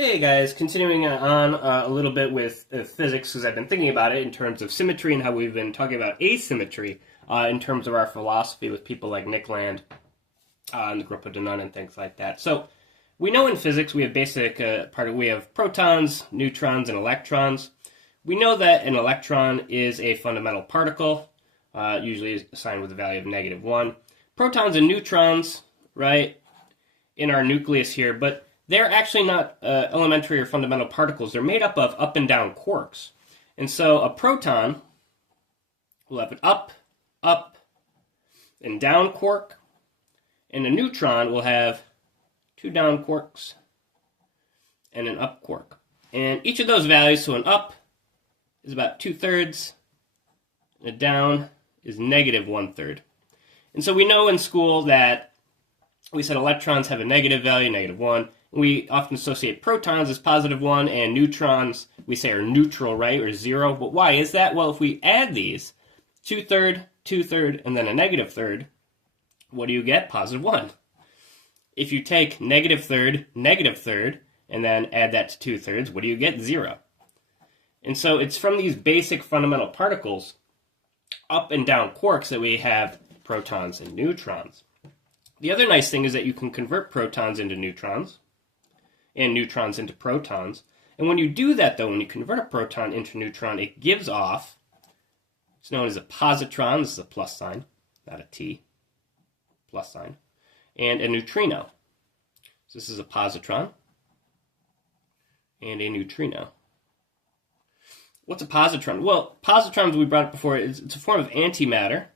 Hey guys, continuing on a little bit with physics, because I've been thinking about it in terms of symmetry and how we've been talking about asymmetry in terms of our philosophy with people like Nick Land and the group of Denon and things like that. So we know in physics we have we have protons, neutrons, and electrons. We know that an electron is a fundamental particle, usually assigned with a value of -1. Protons and neutrons, right, in our nucleus here, but they're actually not elementary or fundamental particles. They're made up of up and down quarks. And so a proton will have an up, and down quark, and a neutron will have 2 down quarks and an up quark. And each of those values, so an up is about 2/3, and a down is -1/3. And so we know in school that we said electrons have a negative value, -1. We often associate protons as +1, and neutrons, we say, are neutral, right, or 0. But why is that? Well, if we add these, 2/3, 2/3, and then a -3rd, what do you get? +1. If you take -3rd, -3rd, and then add that to 2/3, what do you get? 0. And so it's from these basic fundamental particles, up and down quarks, that we have protons and neutrons. The other nice thing is that you can convert protons into neutrons and neutrons into protons. And when you do that, though, when you convert a proton into a neutron, it gives off, it's known as a positron, this is a plus sign, not a T, plus sign, and a neutrino. So this is a positron and a neutrino. What's a positron? Well, positrons, we brought up before, it's a form of antimatter,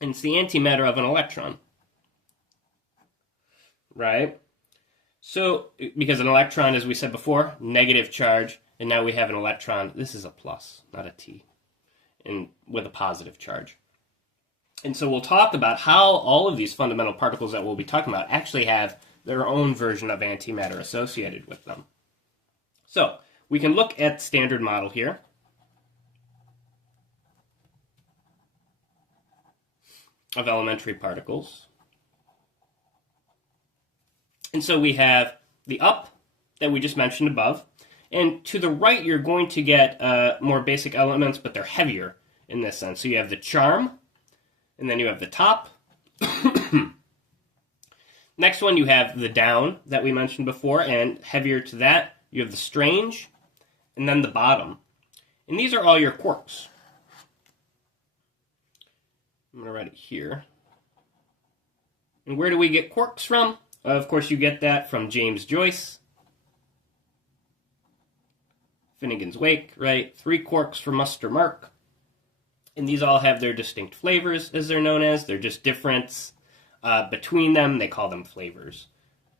and it's the antimatter of an electron. Right? So, because an electron, as we said before, negative charge, and now we have an electron, this is a plus, not a T, and with a positive charge. And so we'll talk about how all of these fundamental particles that we'll be talking about actually have their own version of antimatter associated with them. So, we can look at the standard model here. Of elementary particles. And so we have the up that we just mentioned above. And to the right, you're going to get more basic elements, but they're heavier in this sense. So you have the charm, and then you have the top. Next one, you have the down that we mentioned before, and heavier to that, you have the strange, and then the bottom. And these are all your quarks. I'm going to write it here. And where do we get quarks from? Of course, you get that from James Joyce. Finnegan's Wake, right? 3 quarks for muster mark. And these all have their distinct flavors, as they're known as. They're just difference between them. They call them flavors.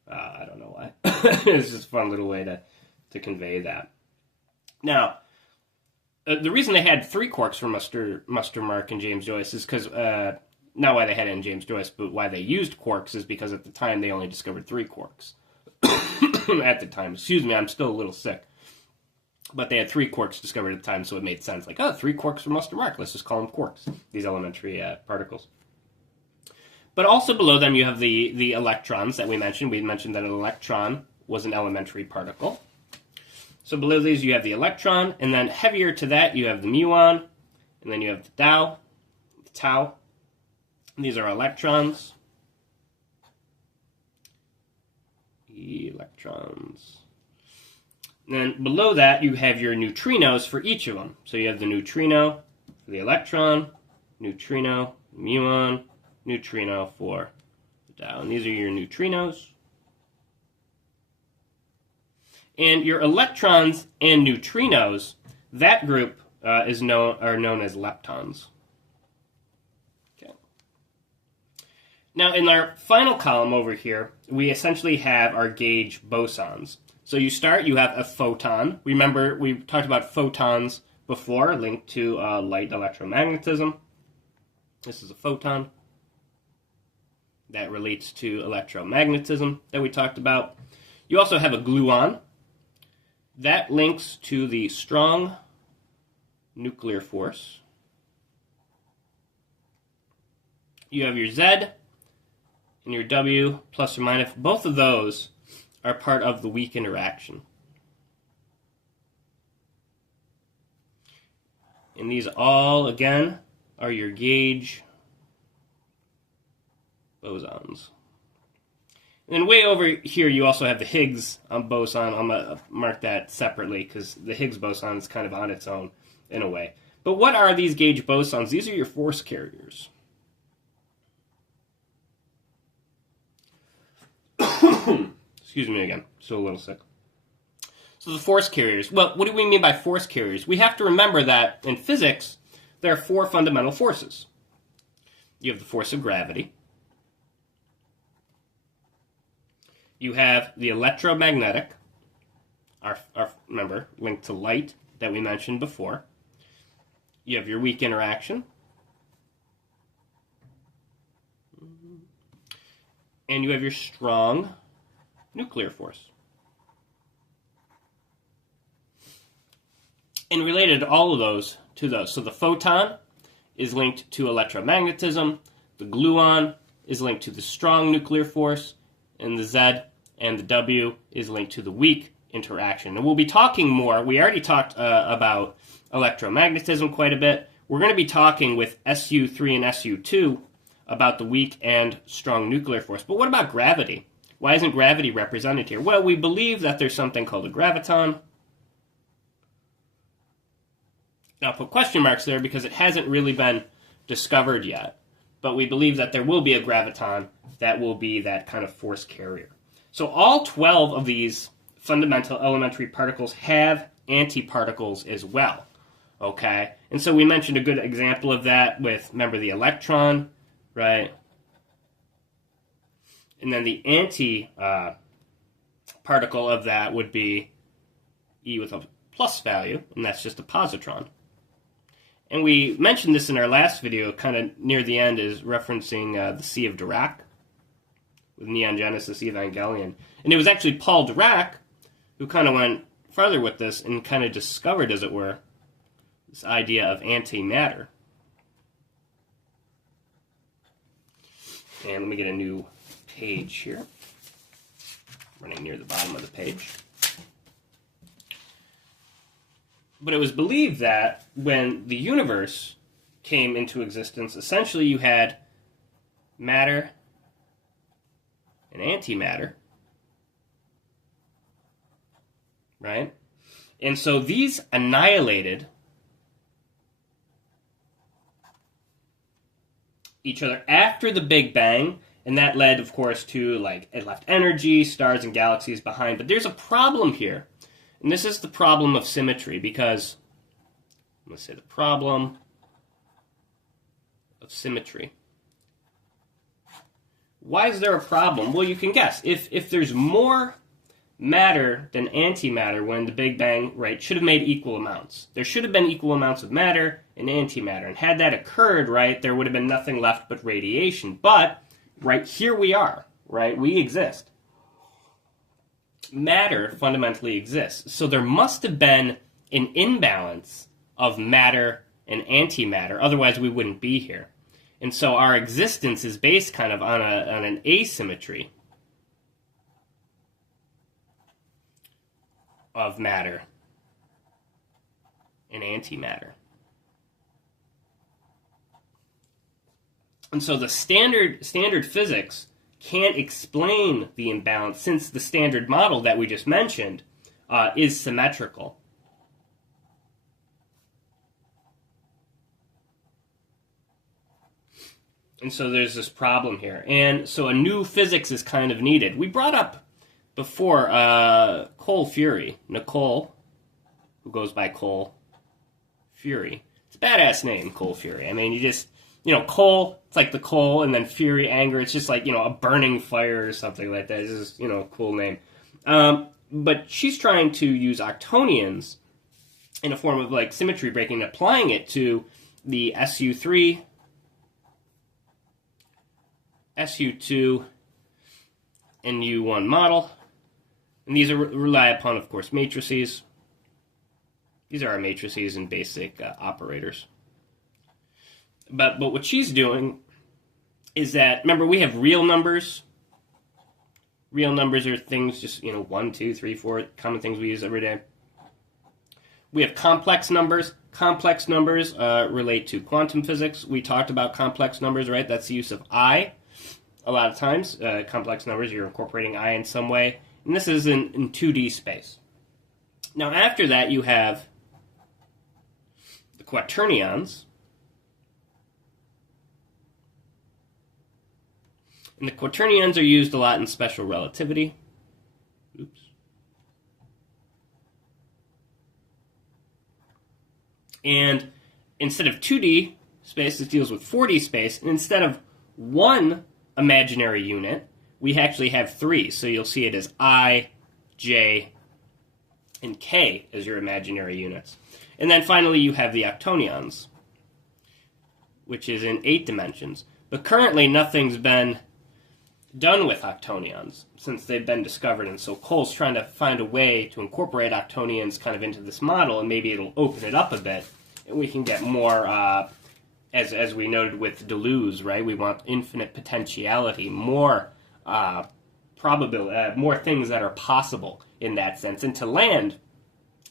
I don't know why. It's just a fun little way to convey that. Now, the reason they had 3 quarks for muster mark in James Joyce is because, not why they had it in James Joyce, but why they used quarks is because at the time they only discovered 3 quarks. At the time. Excuse me, I'm still a little sick. But they had 3 quarks discovered at the time, so it made sense. Like, 3 quarks for muster mark. Let's just call them quarks, these elementary particles. But also below them you have the electrons that we mentioned. We mentioned that an electron was an elementary particle. So below these you have the electron, and then heavier to that you have the muon, and then you have the tau. And these are electrons. Electrons. And then below that you have your neutrinos for each of them. So you have the neutrino for the electron, neutrino, muon, neutrino for the tau. And these are your neutrinos. And your electrons and neutrinos, that group are known as leptons. Okay. Now, in our final column over here, we essentially have our gauge bosons. So you have a photon. Remember, we talked about photons before, linked to light electromagnetism. This is a photon. That relates to electromagnetism that we talked about. You also have a gluon. That links to the strong nuclear force. You have your Z and your W plus or minus. Both of those are part of the weak interaction. And these all, again, are your gauge bosons. And then way over here, you also have the Higgs boson. I'm going to mark that separately because the Higgs boson is kind of on its own in a way. But what are these gauge bosons? These are your force carriers. Excuse me again. Still a little sick. So the force carriers. Well, what do we mean by force carriers? We have to remember that in physics, there are 4 fundamental forces. You have the force of gravity. You have the electromagnetic, remember, linked to light that we mentioned before. You have your weak interaction. And you have your strong nuclear force. And related all of those to those. So the photon is linked to electromagnetism. The gluon is linked to the strong nuclear force. And the Z and the W is linked to the weak interaction. And we'll be talking more. We already talked about electromagnetism quite a bit. We're going to be talking with SU3 and SU2 about the weak and strong nuclear force. But what about gravity? Why isn't gravity represented here? Well, we believe that there's something called a graviton. Now, I'll put question marks there because it hasn't really been discovered yet. But we believe that there will be a graviton that will be that kind of force carrier. So all 12 of these fundamental elementary particles have antiparticles as well. Okay? And so we mentioned a good example of that with, remember, the electron, right? And then the anti-particle of that would be E with a plus value, and that's just a positron. And we mentioned this in our last video, kind of near the end, is referencing the Sea of Dirac with Neon Genesis Evangelion. And it was actually Paul Dirac who kind of went farther with this and kind of discovered, as it were, this idea of antimatter. And let me get a new page here. Running near the bottom of the page. But it was believed that when the universe came into existence, essentially you had matter and antimatter, right? And so these annihilated each other after the Big Bang, and that led, of course, to, like, it left energy, stars, and galaxies behind. But there's a problem here. And this is the problem of symmetry, because, let's say the problem of symmetry. Why is there a problem? Well, you can guess. If there's more matter than antimatter when the Big Bang, right, should have made equal amounts. There should have been equal amounts of matter and antimatter. And had that occurred, right, there would have been nothing left but radiation. But, right, here we are, right, we exist. Matter fundamentally exists. So there must have been an imbalance of matter and antimatter, otherwise we wouldn't be here. And so our existence is based kind of on an asymmetry of matter and antimatter. And so the standard physics can't explain the imbalance, since the standard model that we just mentioned is symmetrical. And so there's this problem here. And so a new physics is kind of needed. We brought up before Cohl Furey, Nicole, who goes by Cohl Furey. It's a badass name, Cohl Furey. I mean, you just, coal, it's like the coal, and then fury, anger. It's just like, a burning fire or something like that. It's just, a cool name. But she's trying to use octonions in a form of, like, symmetry breaking, and applying it to the SU3, SU2, and U1 model. And these rely upon, of course, matrices. These are our matrices and basic operators. But what she's doing is that, remember, we have real numbers Real numbers are things just, 1, 2, 3, 4, common things we use every day. We have complex numbers. Complex numbers relate to quantum physics. We talked about complex numbers, right? That's the use of I. A lot of times, complex numbers, you're incorporating I in some way. And this is in 2D space. Now, after that, you have the quaternions. And the quaternions are used a lot in special relativity. Oops. And instead of 2D space, this deals with 4D space. And instead of one imaginary unit, we actually have 3. So you'll see it as I, J, and K as your imaginary units. And then finally you have the octonions, which is in 8 dimensions. But currently nothing's been done with octonions since they've been discovered, and so Cohl's trying to find a way to incorporate octonions kind of into this model, and maybe it'll open it up a bit, and we can get more, as we noted with Deleuze, right? We want infinite potentiality, more probability, more things that are possible in that sense. And to land,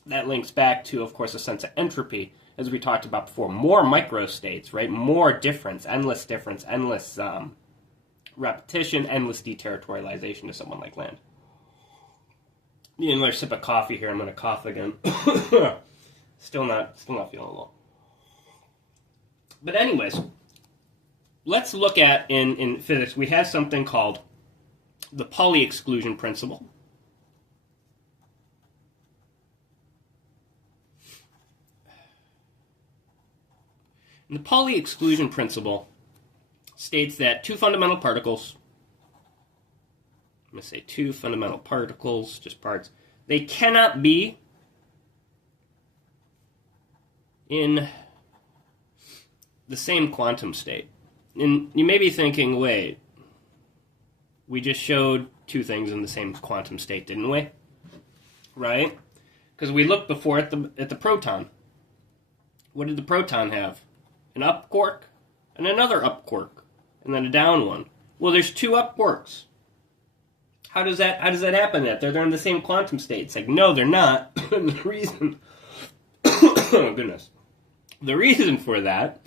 that links back to, of course, a sense of entropy, as we talked about before. More microstates, right? More difference, endless repetition, endless deterritorialization to someone like land. Need another sip of coffee here. I'm going to cough again. Still not feeling well. But anyways, let's look at, in physics, we have something called the Pauli Exclusion Principle. And the Pauli Exclusion Principle states that two fundamental particles, I'm going to say two fundamental particles, just parts, they cannot be in the same quantum state. And you may be thinking, wait, we just showed two things in the same quantum state, didn't we? Right? Because we looked before at the proton. What did the proton have? An up quark and another up quark, and then a down one. Well, there's two up quarks. How does that happen? That they're in the same quantum state? It's like, no, they're not. And the reason, oh goodness, the reason for that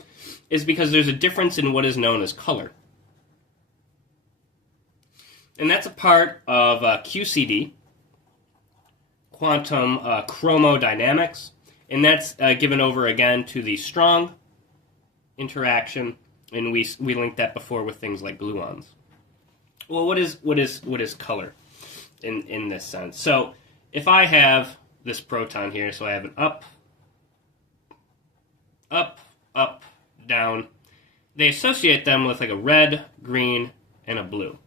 is because there's a difference in what is known as color, and that's a part of QCD, quantum chromodynamics, and that's given over again to the strong interaction, and we linked that before with things like gluons. Well, what is color in this sense? So if I have this proton here, so I have an up, up, up, down, they associate them with like a red, green, and a blue.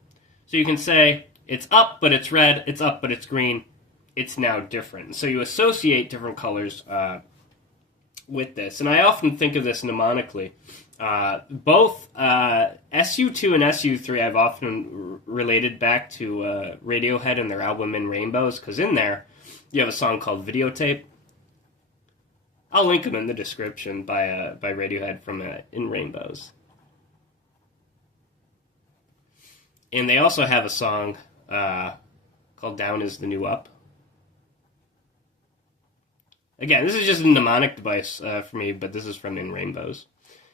So you can say it's up but it's red, it's up but it's green, it's now different. So you associate different colors with this. And I often think of this mnemonically. Both SU2 and SU3 I've often related back to Radiohead and their album In Rainbows, because in there you have a song called Videotape. I'll link them in the description by Radiohead from In Rainbows. And they also have a song called Down is the New Up. Again, this is just a mnemonic device for me, but this is from In Rainbows.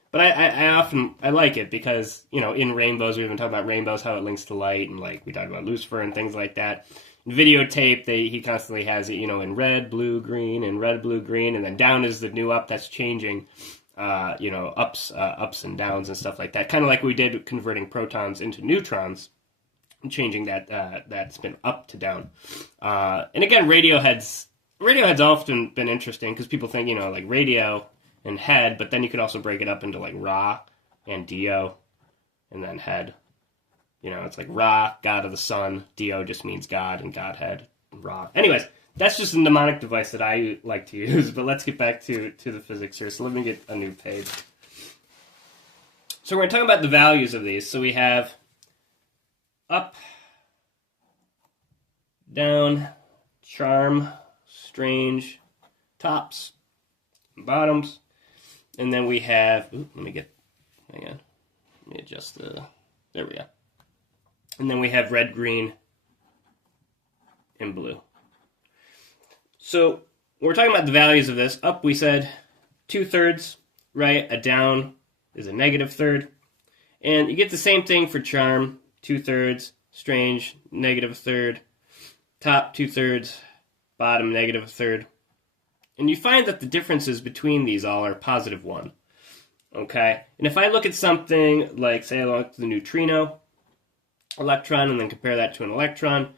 But I like it because, in Rainbows, we've been talking about rainbows, how it links to light, and like we talked about Lucifer and things like that. In Videotape, he constantly has it, in red, blue, green, and red, blue, green, and then down is the new up. That's changing, ups and downs and stuff like that. Kind of like we did converting protons into neutrons, and changing that spin up to down. And again, Radiohead's often been interesting because people think, like radio and head, but then you could also break it up into like Ra and Dio, and then head. It's like Ra, God of the sun. Dio just means God, and Godhead, Ra. Anyways, that's just a mnemonic device that I like to use, but let's get back to the physics here. So let me get a new page. So we're going to talk about the values of these. So we have up, down, charm, strange, tops, and bottoms. And then we have, hang on, let me adjust there we go. And then we have red, green, and blue. So we're talking about the values of this. Up, we said 2/3, right? A down is a negative third. And you get the same thing for charm, 2/3, strange, negative third, top 2/3, bottom negative third. And you find that the differences between these all are positive 1. Okay? And if I look at something like, say, I look at the neutrino electron and then compare that to an electron,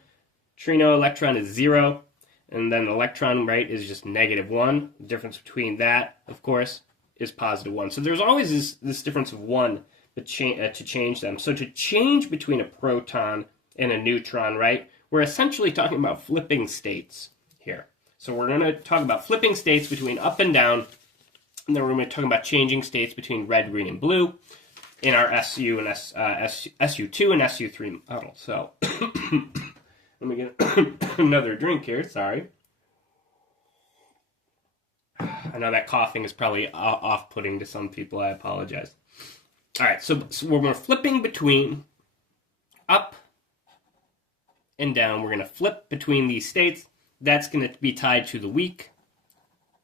neutrino electron is 0, and then electron, right, is just negative 1. The difference between that, of course, is positive 1. So there's always this difference of 1 to change them. So to change between a proton and a neutron, right, we're essentially talking about flipping states here. So we're going to talk about flipping states between up and down, and then we're going to talk about changing states between red, green, and blue in our SU and SU2 and SU3 model. So let me get another drink here. Sorry. I know that coughing is probably off-putting to some people. I apologize. All right, so when we're flipping between up and down, we're going to flip between these states. That's going to be tied to the weak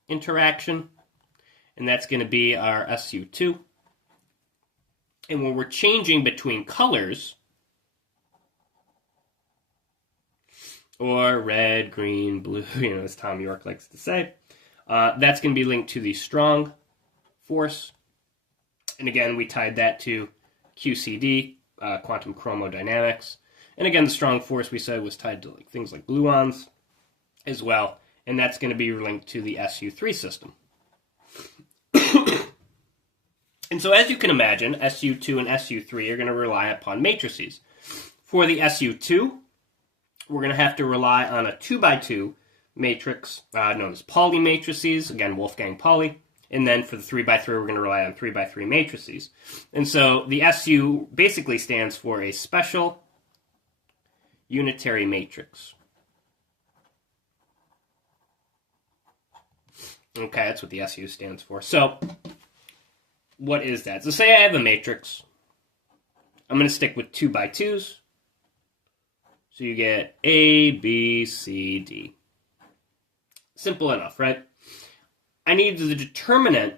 interaction, and that's going to be our SU2. And when we're changing between colors, or red, green, blue, as Tom York likes to say, that's going to be linked to the strong force. And again, we tied that to QCD, quantum chromodynamics. And again, the strong force we said was tied to things like gluons as well. And that's going to be linked to the SU3 system. And so as you can imagine, SU2 and SU3 are going to rely upon matrices. For the SU2, we're going to have to rely on a 2x2 matrix known as Pauli matrices, again, Wolfgang Pauli. And then for the 3x3, we're going to rely on 3x3 matrices. And so the SU basically stands for a special unitary matrix. Okay, that's what the SU stands for. So what is that? So say I have a matrix. I'm going to stick with 2x2s. So you get A, B, C, D. Simple enough, right? I need the determinant.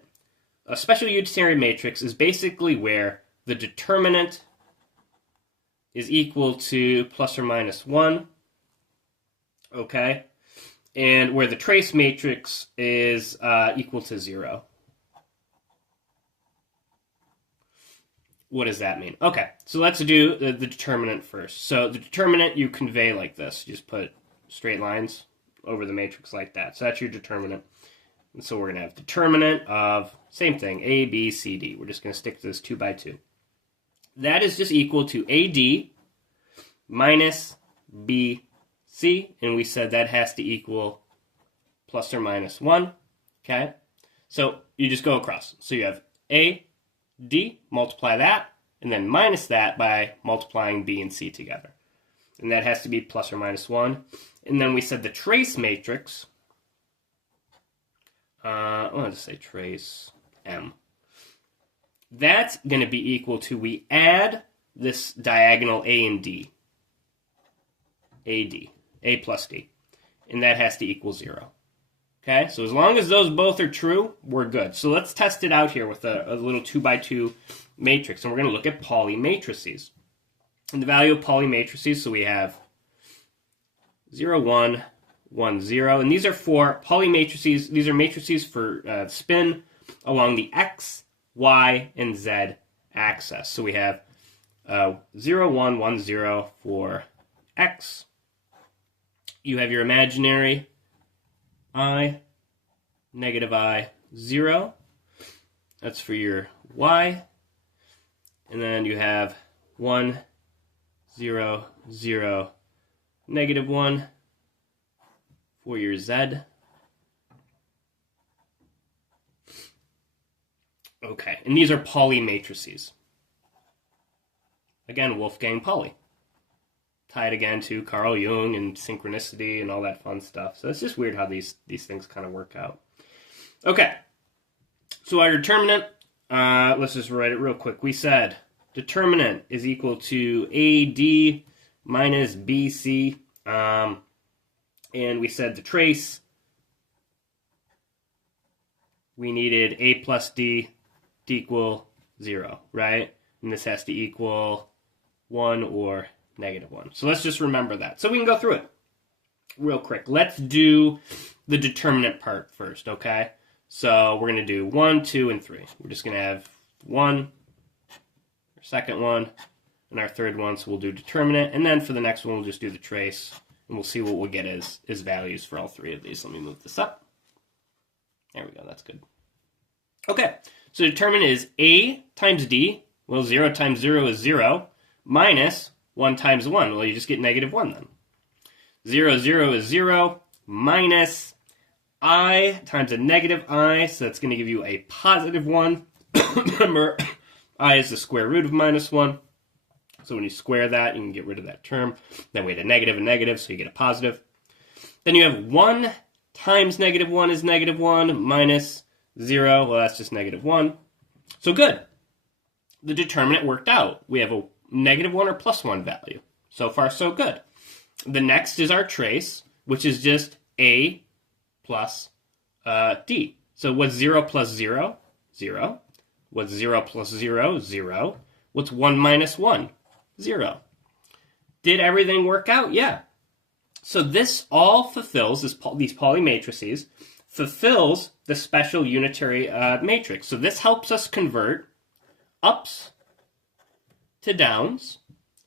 A special unitary matrix is basically where the determinant is equal to plus or minus 1. Okay? And where the trace matrix is equal to 0. What does that mean? Okay, so let's do the determinant first. So the determinant you convey like this. You just put straight lines over the matrix like that. So that's your determinant. And so we're going to have determinant of, same thing, A, B, C, D. We're just going to stick to this 2x2. That is just equal to AD minus BC. And we said that has to equal plus or minus 1. Okay? So you just go across. So you have A, D, multiply that, and then minus that by multiplying B and C together. And that has to be plus or minus 1. And then we said the trace matrix, I'll just say trace M. That's going to be equal to, we add this diagonal A and D. AD, A plus D. And that has to equal 0. Okay, so as long as those both are true, we're good. So let's test it out here with a little 2x2 matrix. And we're going to look at Pauli matrices. And the value of Pauli matrices, so we have 0, 1, 1, 0. And these are for Pauli matrices. These are matrices for spin along the X, Y, and Z axis. So we have 0, 1, 1, 0 for X. You have your imaginary I, negative I, 0. That's for your Y. And then you have 1, 0, 0, negative 1 for your Z. Okay, and these are Pauli matrices. Again, Wolfgang Pauli. Tied again to Carl Jung and synchronicity and all that fun stuff. So it's just weird how these things kind of work out. Okay, so our determinant, let's just write it real quick. We said determinant is equal to AD minus BC. And we said to trace, we needed a plus d to equal 0, right? And this has to equal 1 or -1. So let's just remember that. So we can go through it real quick. Let's do the determinant part first, okay? So we're going to do 1, 2, and 3. We're just going to have 1, our second one, and our third one. So we'll do determinant. And then for the next one, we'll just do the trace. And we'll see what we'll get as values for all three of these. Let me move this up. There we go. That's good. Okay. So determinant is a times d. Well, 0 times 0 is 0. Minus 1 times 1. Well, you just get -1 then. 0, 0 is 0. Minus I times a -I. So that's going to give you a +1. Remember, I is the square root of -1. So when you square that, you can get rid of that term. That way, a negative and negative, so you get a positive. Then you have 1 times -1 is -1 minus 0. Well, that's just -1. So good. The determinant worked out. We have a -1 or +1 value. So far, so good. The next is our trace, which is just a plus d. So what's 0 plus 0? 0. What's 0 plus 0? 0. What's 1 minus 1? 0. Did everything work out? Yeah. So this all fulfills, these Pauli matrices, fulfills the special unitary matrix. So this helps us convert ups to downs,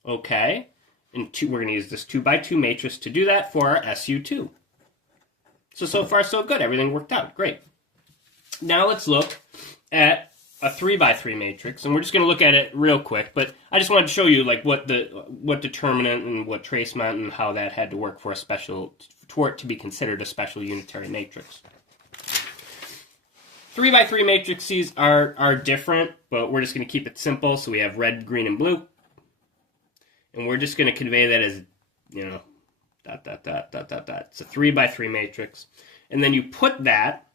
okay? And we're going to use this 2 by 2 matrix to do that for our SU2. So far, so good. Everything worked out. Great. Now let's look at a 3 by 3 matrix, and we're just going to look at it real quick, but I just wanted to show you like what determinant and what trace meant and how that had to work for it to be considered a special unitary matrix. 3 by 3 matrices are different, but we're just going to keep it simple. So we have red, green, and blue, and we're just going to convey that as, dot, dot, dot, dot, dot, dot. It's a 3 by 3 matrix, and then you put that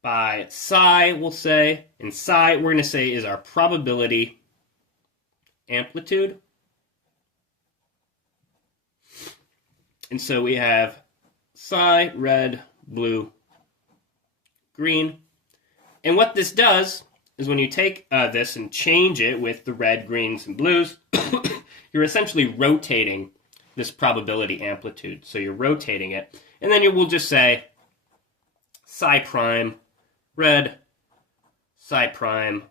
by psi, we'll say, and psi, we're going to say, is our probability amplitude. And so we have psi, red, blue, green. And what this does is when you take this and change it with the red, greens, and blues, you're essentially rotating this probability amplitude. So you're rotating it. And then we'll just say psi prime red, psi prime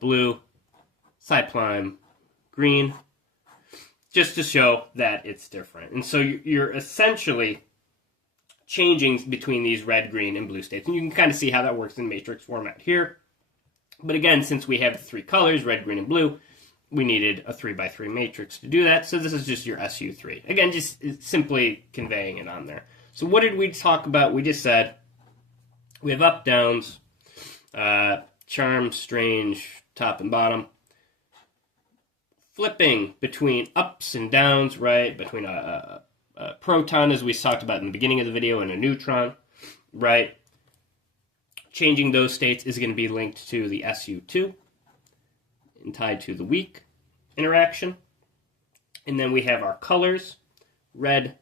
blue, psi prime green, just to show that it's different. And so you're essentially changing between these red, green, and blue states. And you can kind of see how that works in matrix format here. But again, since we have the 3 colors, red, green, and blue, we needed a 3 by 3 matrix to do that. So this is just your SU3. Again, just simply conveying it on there. So what did we talk about? We just said we have up, downs, charm, strange, top and bottom. Flipping between ups and downs, right? Between a proton, as we talked about in the beginning of the video, and a neutron, right? Changing those states is going to be linked to the SU2 and tied to the weak interaction. And then we have our colors, red,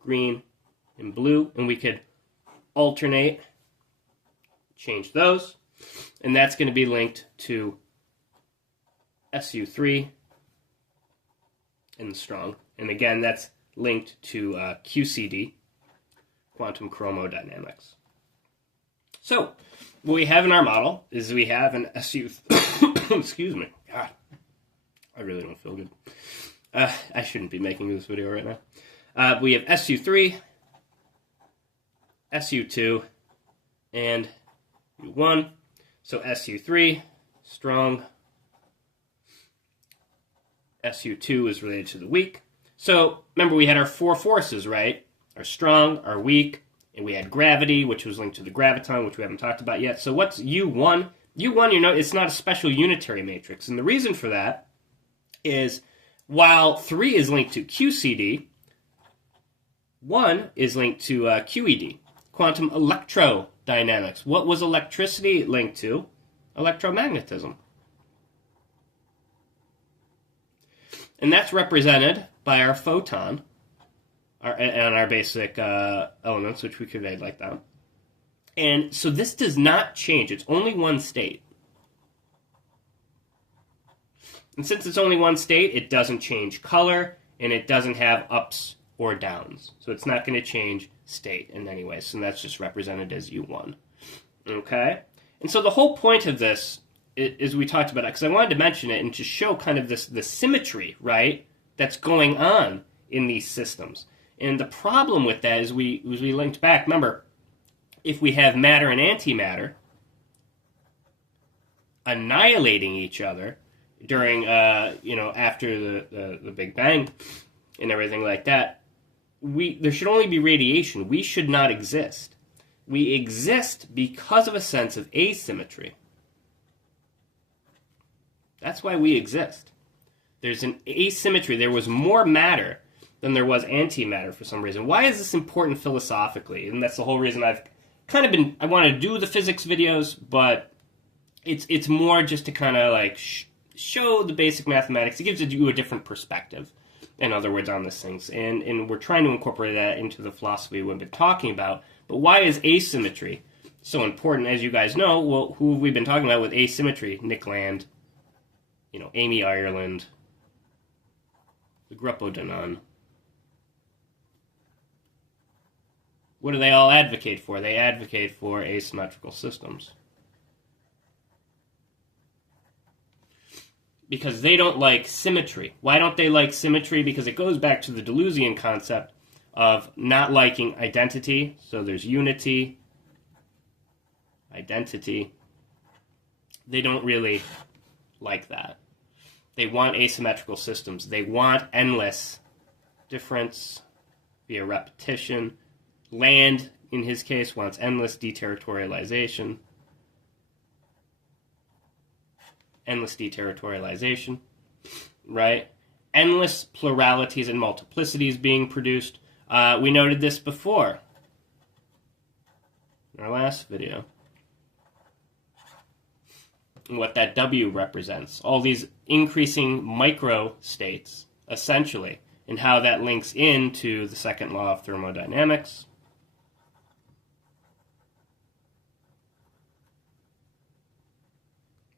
green, and blue, and we could alternate, change those, and that's going to be linked to SU3 and the strong. And again, that's linked to QCD, quantum chromodynamics. So, what we have in our model is we have an SU... Excuse me. God, I really don't feel good. I shouldn't be making this video right now. We have SU3, SU2, and U1. So SU3, strong. SU2 is related to the weak. So remember, we had our 4 forces, right? Our strong, our weak, and we had gravity, which was linked to the graviton, which we haven't talked about yet. So what's U1? U1, it's not a special unitary matrix. And the reason for that is while 3 is linked to QCD, 1 is linked to QED, quantum electrodynamics. What was electricity linked to? Electromagnetism. And that's represented by our photon our basic elements, which we conveyed like that. And so this does not change. It's only one state. And since it's only one state, it doesn't change color, and it doesn't have ups or downs. So it's not going to change state in any way. So that's just represented as U1. Okay? And so the whole point of this is we talked about it, because I wanted to mention it and to show kind of the symmetry, right, that's going on in these systems. And the problem with that is we linked back. Remember, if we have matter and antimatter annihilating each other during, after the Big Bang and everything like that, there should only be radiation. We should not exist. We exist because of a sense of asymmetry. That's why we exist. There's an asymmetry. There was more matter than there was antimatter for some reason. Why is this important philosophically? And that's the whole reason I've kind of I want to do the physics videos, but it's more just to kind of like show the basic mathematics. It gives you a different perspective, in other words, on these things. And we're trying to incorporate that into the philosophy we've been talking about. But why is asymmetry so important? As you guys know, well, who have we been talking about with asymmetry? Nick Land, Amy Ireland, the Gruppo Danon. What do they all advocate for? They advocate for asymmetrical systems. Because they don't like symmetry. Why don't they like symmetry? Because it goes back to the Deleuzian concept of not liking identity. So there's unity, identity. They don't really like that. They want asymmetrical systems. They want endless difference via repetition. Land, in his case, wants endless deterritorialization. Endless deterritorialization, right? Endless pluralities and multiplicities being produced. We noted this before in our last video. And what that W represents. All these increasing micro-states, essentially, and how that links into the second law of thermodynamics.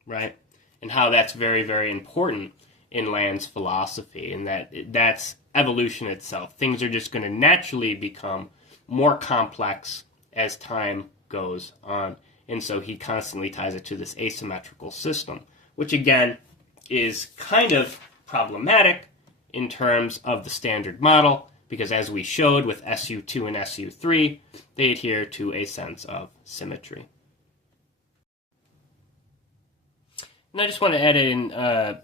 Right? And how that's very, very important in Land's philosophy, and that's evolution itself. Things are just going to naturally become more complex as time goes on. And so he constantly ties it to this asymmetrical system, which again is kind of problematic in terms of the standard model, because as we showed with SU2 and SU3, they adhere to a sense of symmetry. And I just want to add in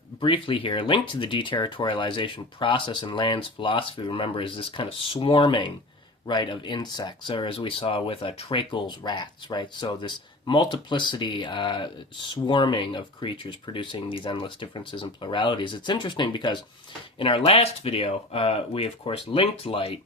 briefly here, a link to the deterritorialization process in Land's philosophy, remember, is this kind of swarming, right, of insects, or as we saw with Trakel's rats, right? So this multiplicity, swarming of creatures producing these endless differences and pluralities. It's interesting because in our last video, we, of course, linked light,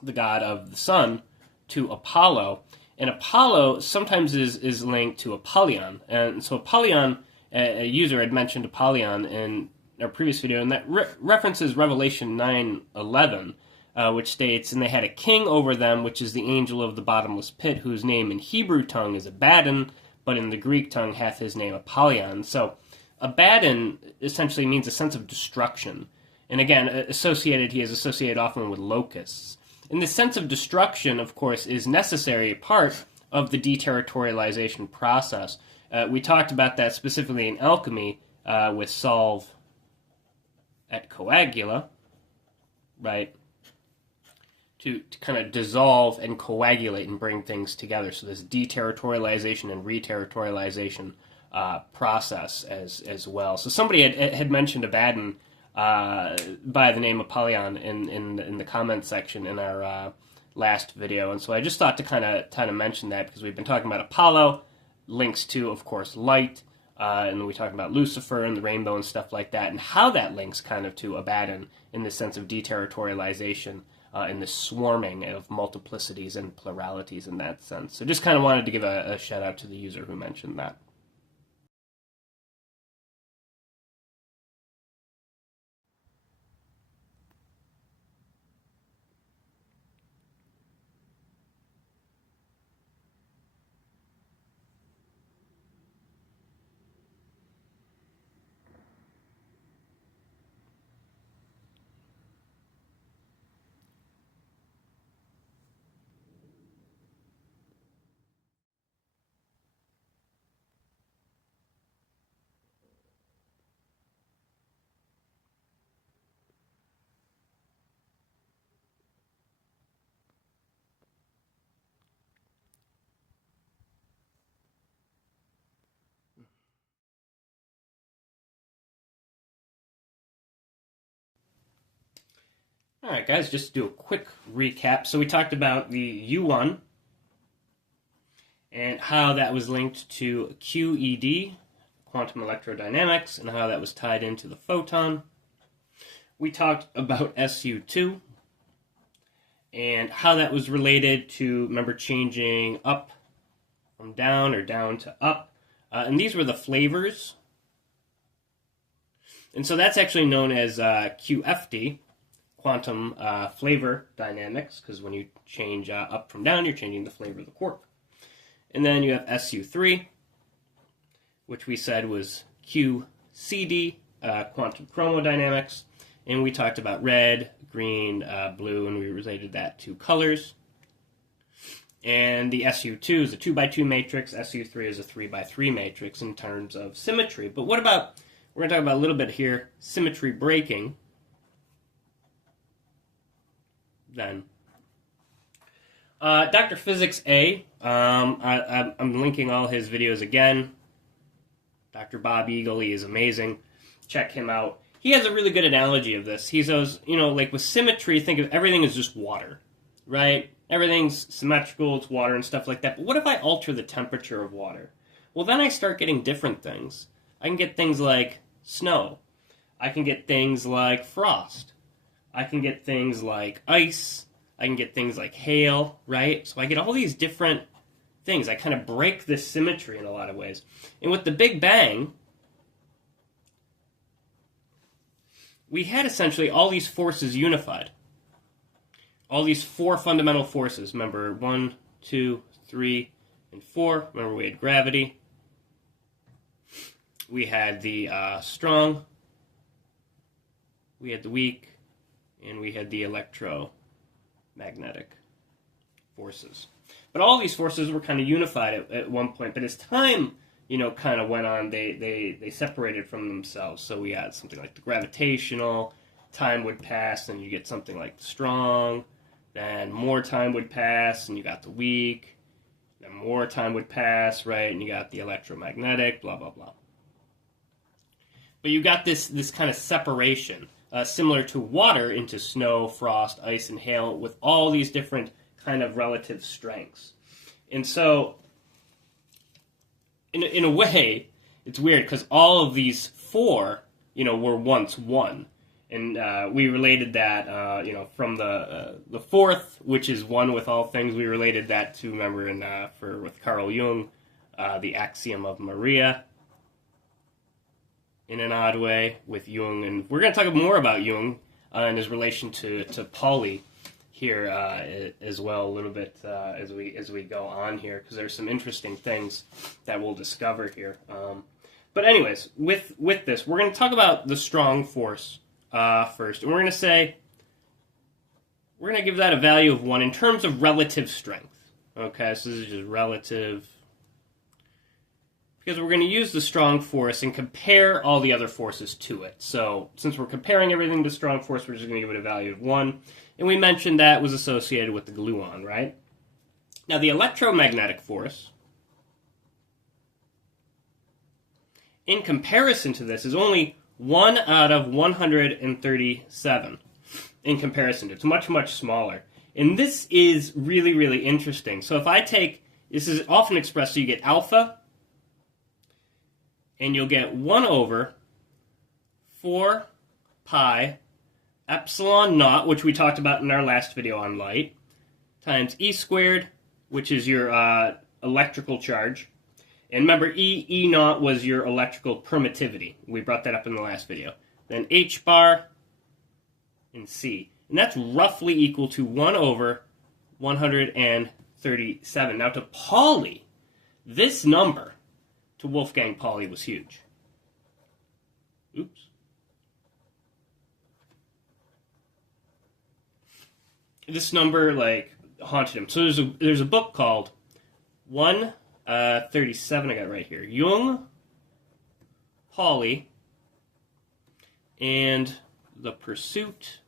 the god of the sun, to Apollo. And Apollo sometimes is linked to Apollyon. And so Apollyon, a user had mentioned Apollyon in our previous video, and that references Revelation 9:11, which states, "And they had a king over them, which is the angel of the bottomless pit, whose name in Hebrew tongue is Abaddon, but in the Greek tongue hath his name Apollyon." So Abaddon essentially means a sense of destruction. And again, he is associated often with locusts. And this sense of destruction, of course, is necessary part of the deterritorialization process. We talked about that specifically in alchemy with Solve et Coagula, right? To kind of dissolve and coagulate and bring things together. So this deterritorialization and reterritorialization process as well. So somebody had mentioned Abaddon by the name Apollyon in the comment section in our last video, and so I just thought to kind of mention that because we've been talking about Apollo, links to, of course, light, and we talked about Lucifer and the rainbow and stuff like that, and how that links kind of to Abaddon in the sense of deterritorialization and the swarming of multiplicities and pluralities in that sense. So just kind of wanted to give a shout out to the user who mentioned that. All right, guys, just to do a quick recap. So we talked about the U1 and how that was linked to QED, quantum electrodynamics, and how that was tied into the photon. We talked about SU2 and how that was related to, remember, changing up from down or down to up. And these were the flavors. And so that's actually known as QFD, quantum flavor dynamics, because when you change up from down, you're changing the flavor of the quark. And then you have SU3, which we said was QCD, quantum chromodynamics. And we talked about red, green, blue, and we related that to colors. And the SU2 is a 2x2 matrix. SU3 is a 3x3 matrix in terms of symmetry. But what about, we're going to talk about a little bit here, symmetry breaking. Then, DrPhysicsA, I'm linking all his videos again. Dr. Bob Eagle, he is amazing. Check him out. He has a really good analogy of this. He says, like with symmetry, think of everything as just water, right? Everything's symmetrical, it's water and stuff like that. But what if I alter the temperature of water? Well, then I start getting different things. I can get things like snow. I can get things like frost. I can get things like ice. I can get things like hail, right? So I get all these different things. I kind of break this symmetry in a lot of ways. And with the Big Bang, we had essentially all these forces unified. All these four fundamental forces. Remember, 1, 2, 3, and 4. Remember, we had gravity. We had the strong. We had the weak. And we had the electromagnetic forces. But all these forces were kind of unified at one point. But as time, kind of went on, they separated from themselves. So we had something like the gravitational. Time would pass, and you get something like the strong. Then more time would pass, and you got the weak. Then more time would pass, right, and you got the electromagnetic, blah, blah, blah. But you got this kind of separation, similar to water into snow, frost, ice, and hail, with all these different kind of relative strengths. And so, in a way, it's weird, because all of these four, were once one. And we related that, from the fourth, which is one with all things. We related that to, remember, with Carl Jung, the axiom of Maria, in an odd way, with Jung. And we're going to talk more about Jung and his relation to Pauli here as well a little bit as we go on here, because there's some interesting things that we'll discover here. But anyways, with this, we're going to talk about the strong force first, and we're going to give that a value of 1 in terms of relative strength. Okay, so this is just relative, because we're going to use the strong force and compare all the other forces to it. So since we're comparing everything to strong force, we're just going to give it a value of 1, and we mentioned that was associated with the gluon, right? Now the electromagnetic force, in comparison to this, is only 1 out of 137 in comparison to it. It's much, much smaller. And this is really, really interesting. So if I take, this is often expressed, so you get alpha, and you'll get 1 over 4 pi epsilon naught, which we talked about in our last video on light, times E squared, which is your electrical charge. And remember, E naught was your electrical permittivity. We brought that up in the last video. Then H bar and C. And that's roughly equal to 1 over 137. Now to Pauli, this number to Wolfgang Pauli was huge. Oops. This number, haunted him. So there's a book called 137, I got it right here. Jung, Pauli, and the Pursuit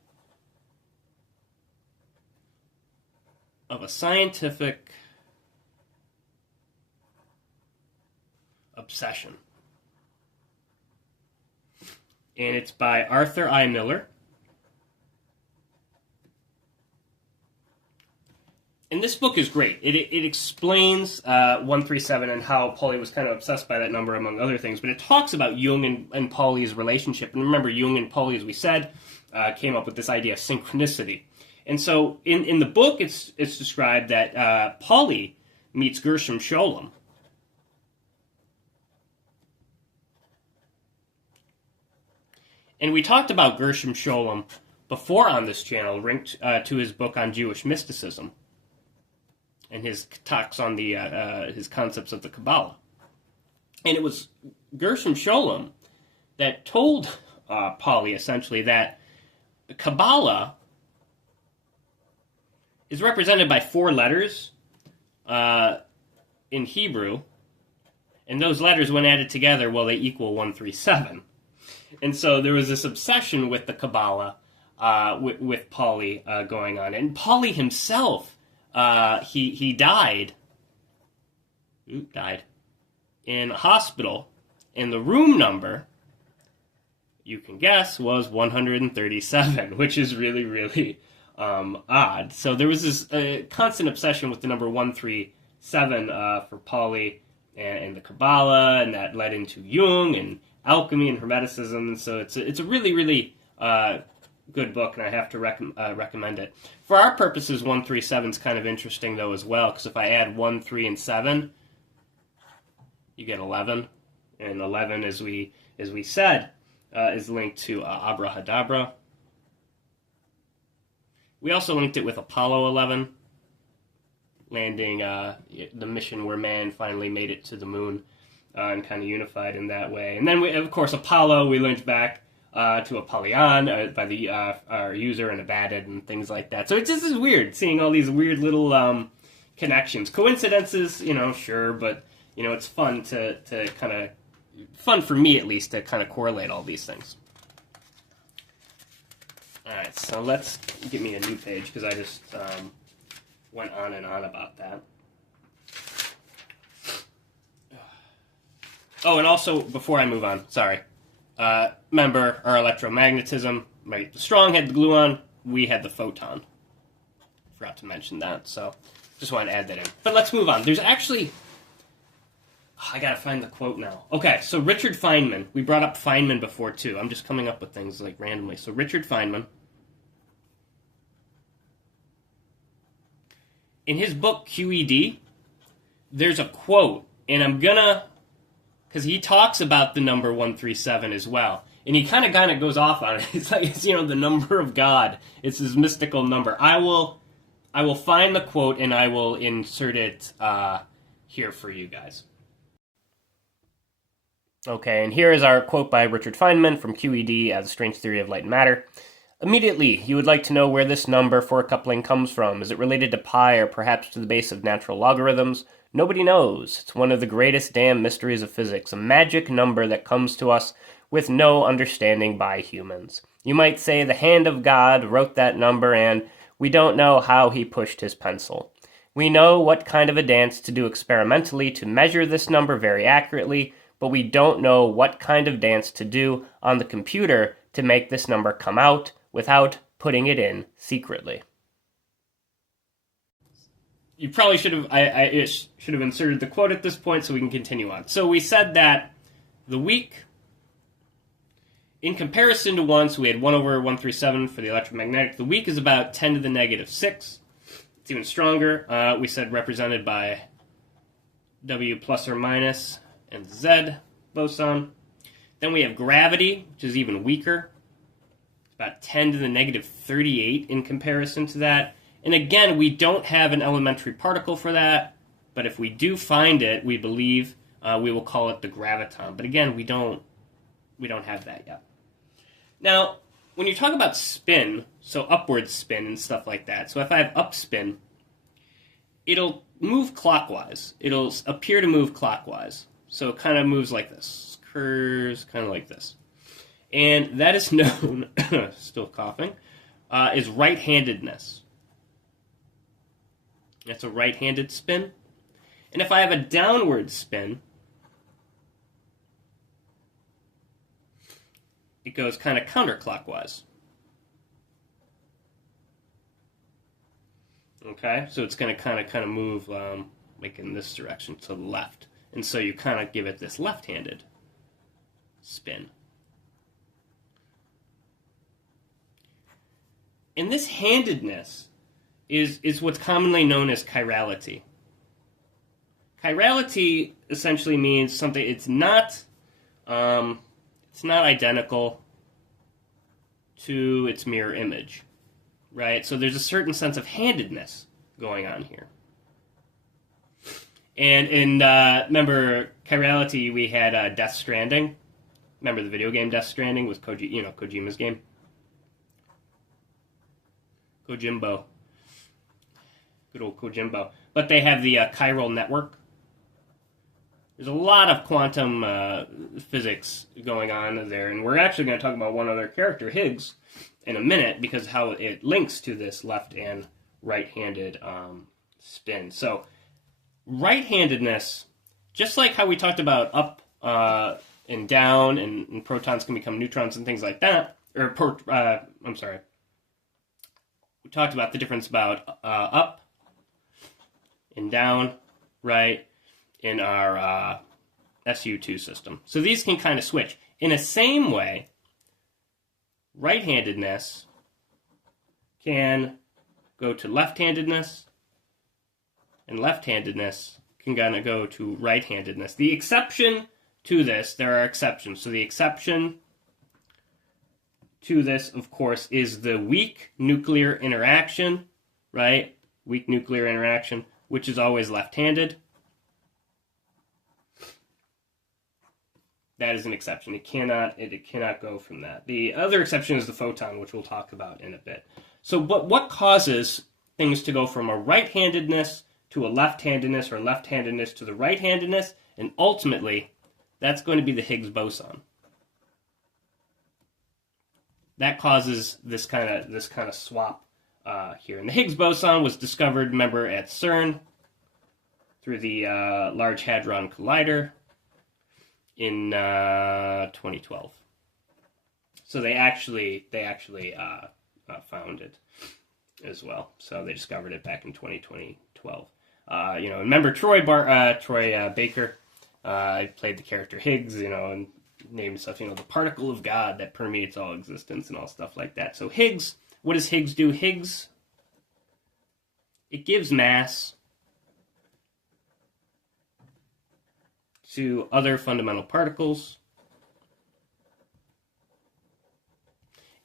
of a Scientific Obsession. And it's by Arthur I. Miller. And this book is great. It explains 137 and how Pauli was kind of obsessed by that number, among other things. But it talks about Jung and Pauli's relationship. And remember, Jung and Pauli, as we said, came up with this idea of synchronicity. And so in the book, it's described that Pauli meets Gershom Scholem. And we talked about Gershom Scholem before on this channel, linked to his book on Jewish mysticism and his talks on the his concepts of the Kabbalah. And it was Gershom Scholem that told Pauli, essentially, that Kabbalah is represented by 4 letters in Hebrew, and those letters, when added together, well, they equal 137. And so there was this obsession with the Kabbalah with Pauli going on. And Pauli himself, he died in a hospital, and the room number, you can guess, was 137, which is really, really odd. So there was this constant obsession with the number 137 for Pauli and the Kabbalah, and that led into Jung and alchemy and Hermeticism. And so it's a really, really good book, and I have to recommend it. For our purposes, 137 is kind of interesting, though, as well, because if I add 1, 3, and 7, you get 11. And 11, as we said, is linked to Abrahadabra. We also linked it with Apollo 11, landing the mission where man finally made it to the moon and kind of unified in that way. And then, of course, Apollo, we linked back to Apollyon by our user and Abaddon and things like that. So it just is weird seeing all these weird little connections. Coincidences, sure, but, it's fun to kind of, fun for me at least, to kind of correlate all these things. Alright, so let's get me a new page, because I just went on and on about that. Oh, and also, before I move on, sorry. Remember, our electromagnetism, right? The strong had the gluon, we had the photon. Forgot to mention that, so just want to add that in. But let's move on. There's actually... I gotta find the quote now. Okay, so Richard Feynman. We brought up Feynman before, too. I'm just coming up with things, like, randomly. So Richard Feynman. In his book, QED, there's a quote, and I'm gonna... because he talks about the number 137 as well. And he kind of goes off on it. It's like, it's, the number of God. It's his mystical number. I will find the quote, and I will insert it here for you guys. Okay, and here is our quote by Richard Feynman from QED as a Strange Theory of Light and Matter. Immediately, you would like to know where this number for a coupling comes from. Is it related to pi or perhaps to the base of natural logarithms? Nobody knows. It's one of the greatest damn mysteries of physics, a magic number that comes to us with no understanding by humans. You might say the hand of God wrote that number, and we don't know how he pushed his pencil. We know what kind of a dance to do experimentally to measure this number very accurately, but we don't know what kind of dance to do on the computer to make this number come out without putting it in secretly. You probably should have, I should have inserted the quote at this point so we can continue on. So we said that the weak, in comparison to 1, so we had 1 over 137 for the electromagnetic, the weak is about 10 to the negative 6. It's even stronger. We said represented by W plus or minus and Z boson. Then we have gravity, which is even weaker. About 10 to the negative 38 in comparison to that. And again, we don't have an elementary particle for that, but if we do find it, we believe we will call it the graviton. But again, we don't have that yet. Now, when you talk about spin, so upward spin and stuff like that, so if I have up spin, it'll move clockwise. It'll appear to move clockwise. So it kind of moves like this, curves kind of like this. And that is known, still coughing, is right-handedness. That's a right-handed spin. And if I have a downward spin, it goes kind of counterclockwise. Okay, so it's going to kind of move like in this direction to the left. And so you kind of give it this left-handed spin. And this handedness is what's commonly known as chirality. Chirality essentially means something, it's not identical to its mirror image, right? So there's a certain sense of handedness going on here. And in, remember, chirality, we had Death Stranding. Remember the video game Death Stranding with Kojima's game? Kojimbo. Good old Kojimbo. But they have the chiral network. There's a lot of quantum physics going on there, and we're actually going to talk about one other character, Higgs, in a minute, because how it links to this left and right-handed spin. So, right-handedness, just like how we talked about up and down, and protons can become neutrons and things like that, we talked about the difference about up and down, right, in our SU2 system. So these can kind of switch. In the same way, right-handedness can go to left-handedness, and left-handedness can kind of go to right-handedness. The exception to this, there are exceptions. So the exception to this, of course, is the weak nuclear interaction, right? Weak nuclear interaction, which is always left-handed. That is an exception. It cannot go from that. The other exception is the photon, which we'll talk about in a bit. So what causes things to go from a right-handedness to a left-handedness, or left-handedness to the right-handedness? And ultimately, that's going to be the Higgs boson. That causes this kind of swap here. And the Higgs boson was discovered, remember, at CERN through the Large Hadron Collider in 2012. So they actually found it as well. So they discovered it back in 2012. Remember Troy Baker played the character Higgs, and named stuff, the particle of God that permeates all existence and all stuff like that. So Higgs, what does Higgs do? Higgs, it gives mass to other fundamental particles,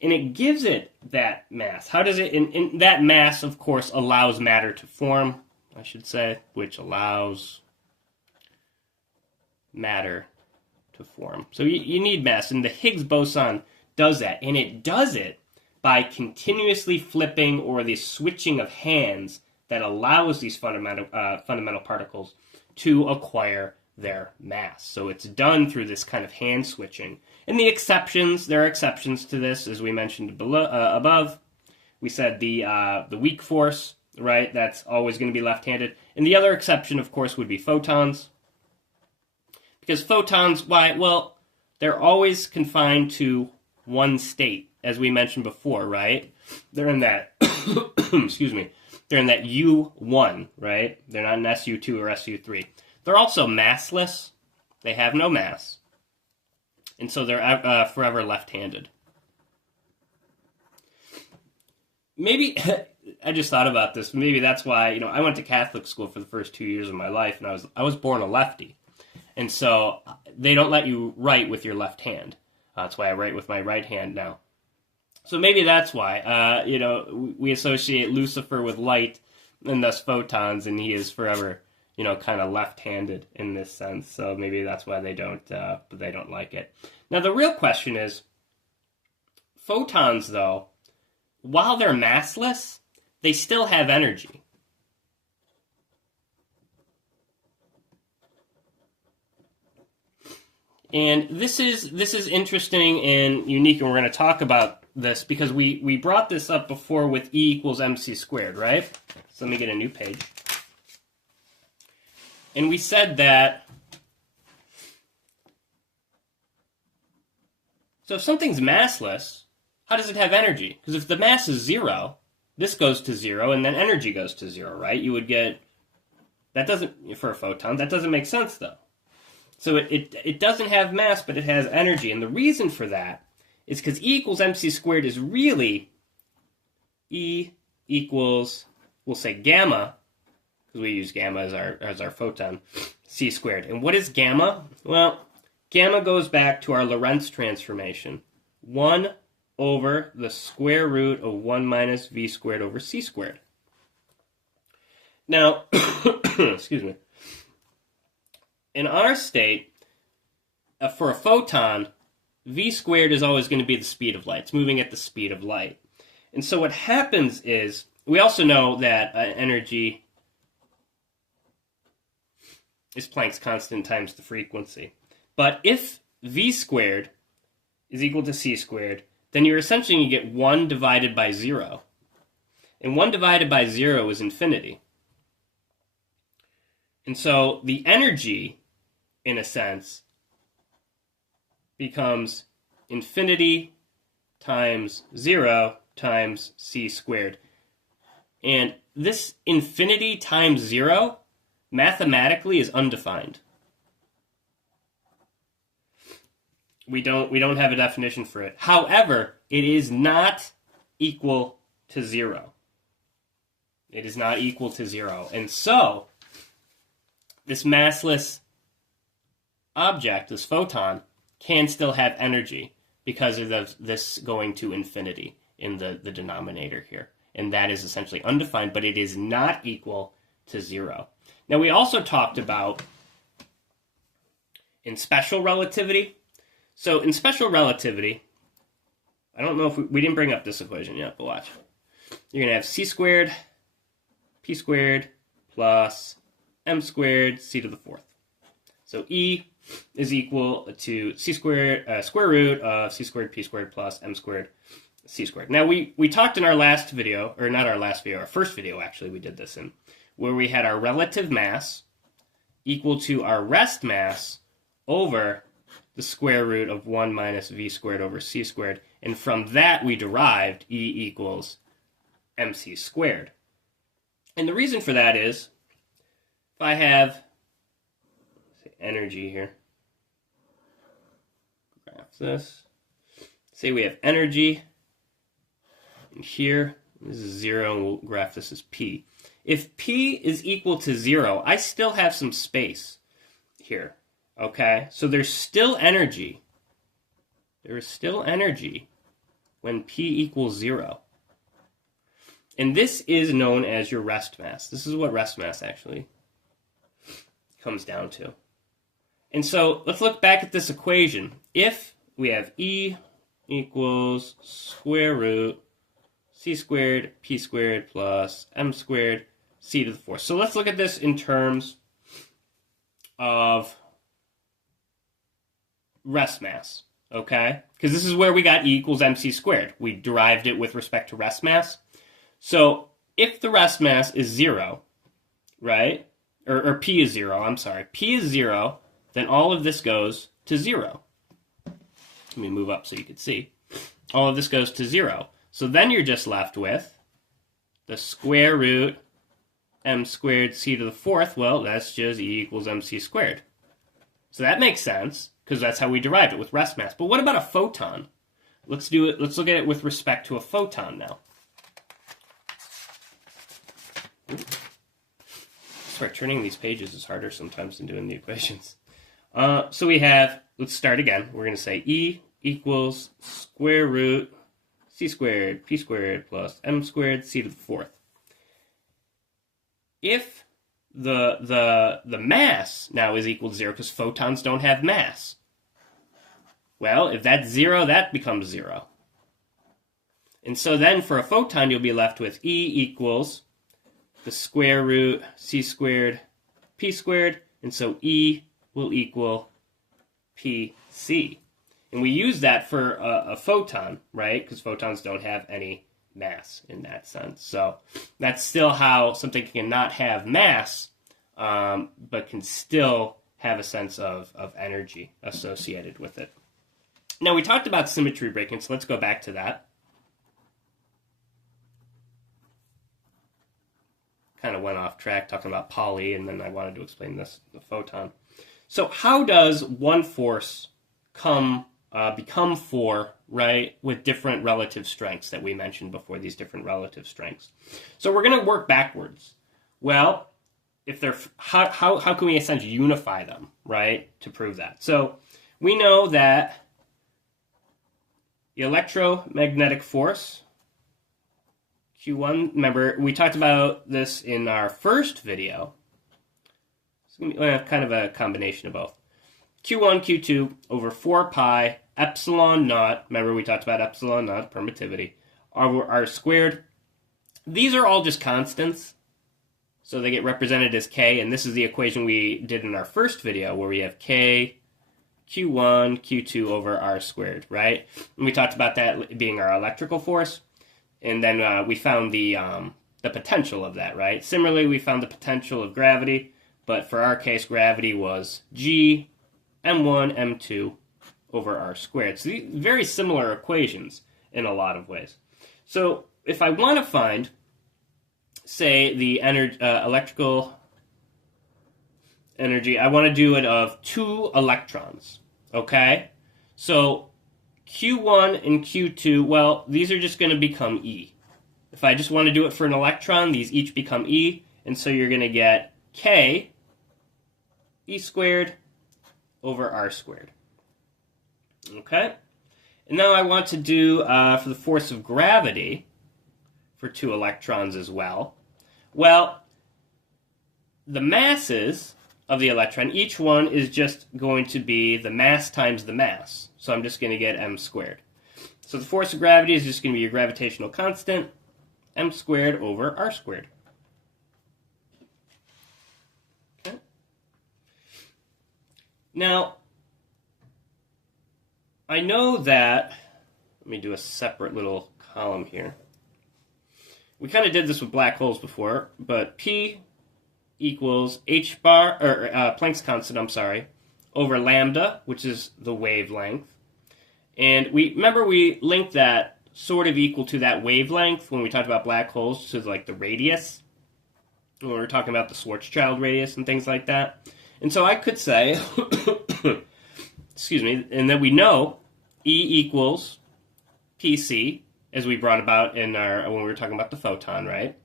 and it gives it that mass. How does it? And that mass, of course, allows matter to form, I should say, which allows matter to form. So you need mass, and the Higgs boson does that, and it does it by continuously flipping, or the switching of hands that allows these fundamental particles to acquire their mass. So it's done through this kind of hand switching. And the exceptions, there are exceptions to this, as we mentioned above. We said the weak force, right? That's always going to be left-handed. And the other exception, of course, would be photons. Because photons, why? Well, they're always confined to one state, as we mentioned before, right? They're in that, excuse me, they're in that U1, right? They're not in SU2 or SU3. They're also massless. They have no mass. And so they're forever left-handed. Maybe, I just thought about this, maybe that's why, I went to Catholic school for the first 2 years of my life, and I was born a lefty. And so they don't let you write with your left hand. That's why I write with my right hand now. So maybe that's why, we associate Lucifer with light and thus photons, and he is forever, kind of left-handed in this sense. So maybe that's why they don't like it. Now the real question is, photons, though, while they're massless, they still have energy. And this is interesting and unique, and we're going to talk about this because we brought this up before with E equals mc squared, right? So let me get a new page. And we said that, so if something's massless, how does it have energy? Because if the mass is 0, this goes to 0, and then energy goes to 0, right? You would get, that doesn't, for a photon, that doesn't make sense, though. So it doesn't have mass, but it has energy. And the reason for that is because E equals mc squared is really E equals, we'll say gamma, because we use gamma as our photon, c squared. And what is gamma? Well, gamma goes back to our Lorentz transformation. 1 over the square root of 1 minus v squared over c squared. Now, excuse me. In our state, for a photon, v squared is always going to be the speed of light. It's moving at the speed of light. And so what happens is, we also know that energy is Planck's constant times the frequency. But if v squared is equal to c squared, then you're essentially going to get 1 divided by 0. And 1 divided by 0 is infinity. And so the energy, in a sense, becomes infinity times 0 times c squared. And this infinity times 0 mathematically is undefined. We don't have a definition for it. However, it is not equal to 0. It is not equal to 0. And so, this massless object, this photon, can still have energy because of this going to infinity in the denominator here. And that is essentially undefined, but it is not equal to 0. Now, we also talked about in special relativity. So in special relativity, I don't know if we didn't bring up this equation yet, but watch. You're going to have c squared, p squared, plus m squared, c to the 4th. So E is equal to c squared, square root of c squared, p squared, plus m squared, c squared. Now, we talked in our last video, or not our last video, our first video, actually, we did this in, where we had our relative mass equal to our rest mass over the square root of 1 minus v squared over c squared. And from that, we derived E equals mc squared. And the reason for that is, if I have energy here, graph this, say we have energy, and here, this is 0, and we'll graph this as p. If p is equal to 0, I still have some space here, okay? So there's still energy. There is still energy when p equals 0. And this is known as your rest mass. This is what rest mass actually comes down to. And so let's look back at this equation. If we have E equals square root c squared, p squared, plus m squared, c to the 4th. So let's look at this in terms of rest mass, okay? Because this is where we got E equals mc squared. We derived it with respect to rest mass. So if the rest mass is 0, right? Or p is 0, I'm sorry. P is 0, then all of this goes to 0. Let me move up so you can see. All of this goes to 0. So then you're just left with the square root m squared c to the 4th. Well, that's just E equals mc squared. So that makes sense, because that's how we derived it with rest mass. But what about a photon? Let's do it. Let's look at it with respect to a photon now. Sorry, turning these pages is harder sometimes than doing the equations. So we have, let's start again. We're going to say E equals square root c squared, p squared, plus m squared, c to the 4th. If the mass now is equal to 0, because photons don't have mass, well, if that's 0, that becomes 0. And so then for a photon, you'll be left with E equals the square root c squared, p squared, and so E will equal pc. And we use that for a photon, right? Because photons don't have any mass in that sense. So that's still how something can not have mass, but can still have a sense of energy associated with it. Now, we talked about symmetry breaking, so let's go back to that. kind of went off track talking about Pauli, and then I wanted to explain the photon. So how does one force become four, right, with different relative strengths that we mentioned before, these different relative strengths? So we're going to work backwards. Well, if they're how can we essentially unify them, right, to prove that? So we know that the electromagnetic force, Q1, remember, we talked about this in our first video. It's going to be kind of a combination of both. Q1, Q2 over 4 pi epsilon naught, remember we talked about epsilon naught, permittivity, over r squared. These are all just constants, so they get represented as k, and this is the equation we did in our first video, where we have k, Q1, Q2 over r squared, right? And we talked about that being our electrical force, and then we found the potential of that, right? Similarly, we found the potential of gravity, but for our case, gravity was g m1, m2 over r squared. So these very similar equations in a lot of ways. So if I want to find, say, the electrical energy, I want to do it of 2 electrons, okay? So Q1 and Q2, well, these are just going to become E. If I just want to do it for an electron, these each become E, and so you're going to get K E squared over r squared. Okay? And now I want to do, for the force of gravity, for 2 electrons as well. Well, the masses of the electron, each one is just going to be the mass times the mass. So I'm just going to get m squared. So the force of gravity is just going to be your gravitational constant, m squared over r squared. Okay. Now, I know that, let me do a separate little column here. We kind of did this with black holes before, but P equals h bar, or Planck's constant, I'm sorry, over lambda, which is the wavelength. And remember we linked that sort of equal to that wavelength when we talked about black holes to like the radius, when we were talking about the Schwarzschild radius and things like that. And so I could say, excuse me, and then we know E equals PC, as we brought about in when we were talking about the photon, right?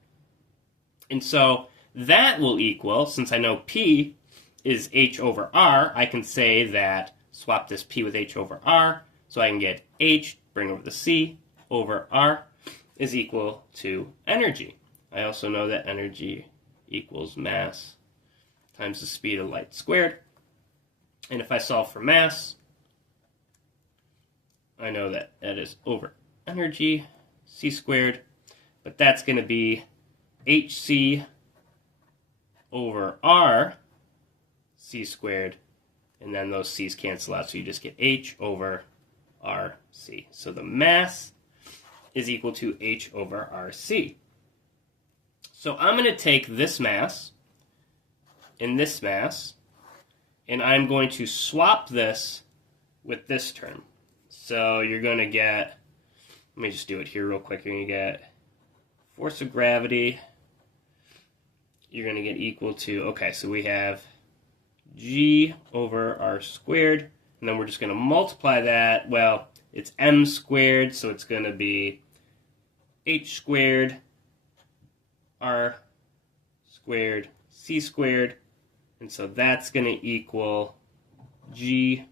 And so that will equal, since I know P is h over r, I can say that, swap this P with h over r, so I can get h, bring over the c, over r, is equal to energy. I also know that energy equals mass times the speed of light squared. And if I solve for mass, I know that that is over energy, c squared, but that's going to be hc over r c squared, and then those c's cancel out, so you just get h over rc. So the mass is equal to h over rc. So I'm going to take this mass and this mass, and I'm going to swap this with this term. So you're going to get, let me just do it here real quick. You're going to get force of gravity. You're going to get equal to, okay, so we have g over r squared, and then we're just going to multiply that. Well, it's m squared, so it's going to be h squared, r squared, c squared, and so that's going to equal g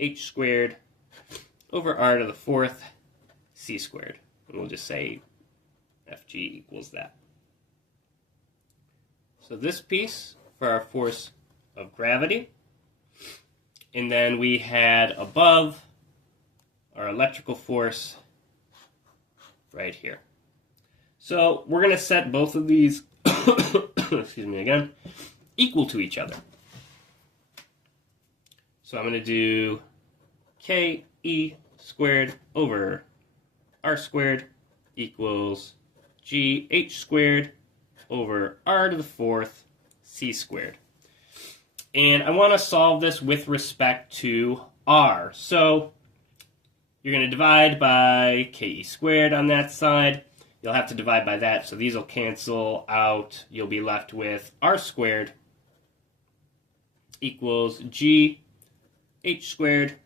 h squared over r to the 4th c squared. And we'll just say Fg equals that. So this piece for our force of gravity. And then we had above our electrical force right here. So we're going to set both of these, excuse me again, equal to each other. So I'm going to do Ke squared over r squared equals gh squared over r to the 4th c squared. And I want to solve this with respect to r. So you're going to divide by Ke squared on that side. you'll have to divide by that. So these will cancel out. You'll be left with r squared equals g h squared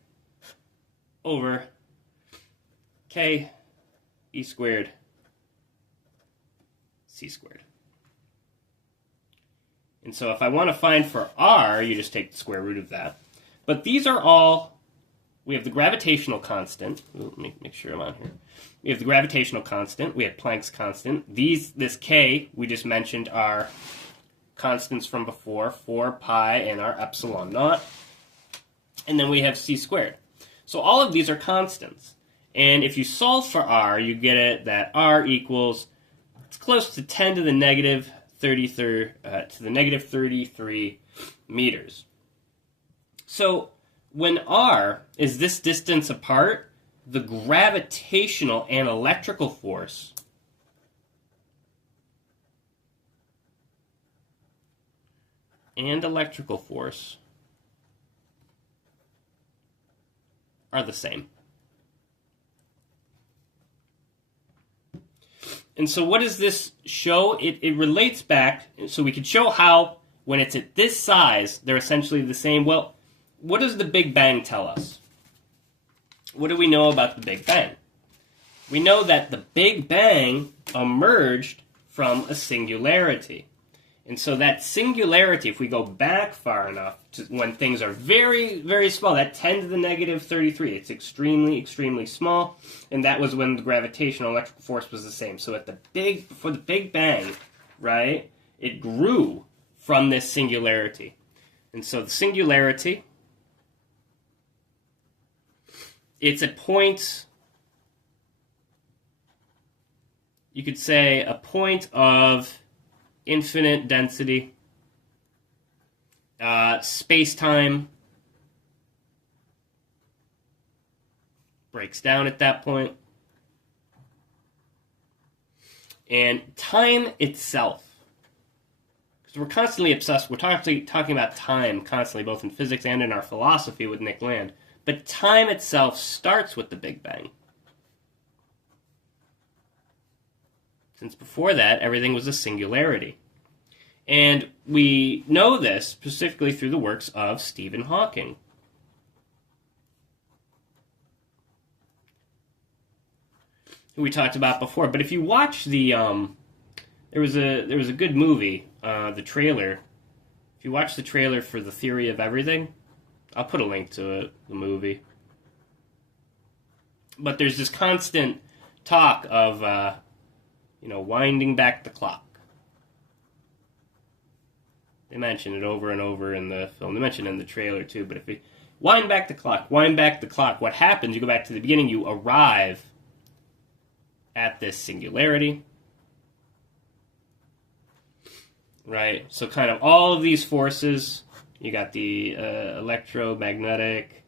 over k e squared c squared. And so if I want to find for r, you just take the square root of that. But these are all, we have the gravitational constant. Let me make sure I'm on here. We have the gravitational constant. We have Planck's constant. This k we just mentioned are constants from before, 4 pi and our epsilon naught. And then we have c squared. So all of these are constants. And if you solve for r, you get it that r equals, it's close to 10 to the negative 33 meters. So when r is this distance apart, the gravitational and electrical force are the same. And so what does this show? It relates back, so we could show how when it's at this size, they're essentially the same. Well, what does the Big Bang tell us? What do we know about the Big Bang? We know that the Big Bang emerged from a singularity. And so that singularity, if we go back far enough to when things are very, very small, that 10 to the negative 33, it's extremely, extremely small, and that was when the gravitational electrical force was the same. So for the Big Bang, right, it grew from this singularity. And so the singularity, it's a point, you could say a point of infinite density, space-time breaks down at that point, and time itself, because we're constantly obsessed, we're talking about time constantly, both in physics and in our philosophy with Nick Land, but time itself starts with the Big Bang. Since before that, everything was a singularity. And we know this specifically through the works of Stephen Hawking. Who we talked about before. But if you watch the, there was a good movie, the trailer. If you watch the trailer for The Theory of Everything, I'll put a link to it, the movie. But there's this constant talk of, winding back the clock. They mention it over and over in the film. They mention it in the trailer too, but if we wind back the clock, what happens, you go back to the beginning, you arrive at this singularity. Right? So kind of all of these forces, you got the electromagnetic,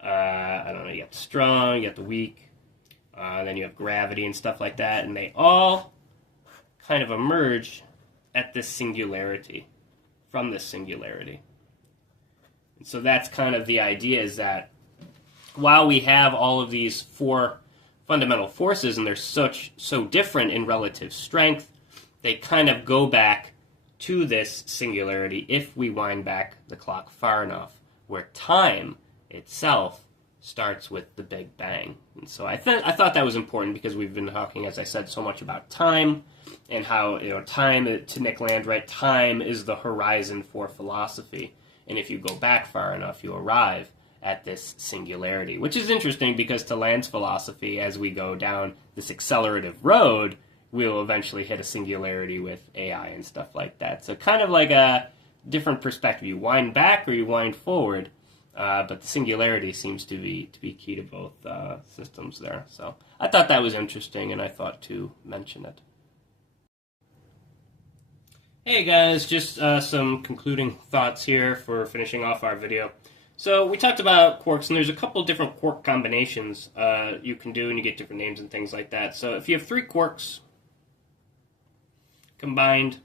you got the strong, you got the weak, then you have gravity and stuff like that, and they all kind of emerge at this singularity, from this singularity. And so that's kind of the idea, is that while we have all of these four fundamental forces, and they're so different in relative strength, they kind of go back to this singularity if we wind back the clock far enough, where time itself starts with the Big Bang. And so I thought that was important, because we've been talking, as I said, so much about time, and how, time, to Nick Land, right, time is the horizon for philosophy. And if you go back far enough, you arrive at this singularity, which is interesting, because to Land's philosophy, as we go down this accelerative road, we'll eventually hit a singularity with AI and stuff like that. So kind of like a different perspective. You wind back or you wind forward, but the singularity seems to be key to both systems there. So I thought that was interesting, and I thought to mention it. Hey guys, just some concluding thoughts here for finishing off our video. So we talked about quarks, and there's a couple different quark combinations you can do, and you get different names and things like that. So if you have 3 quarks combined,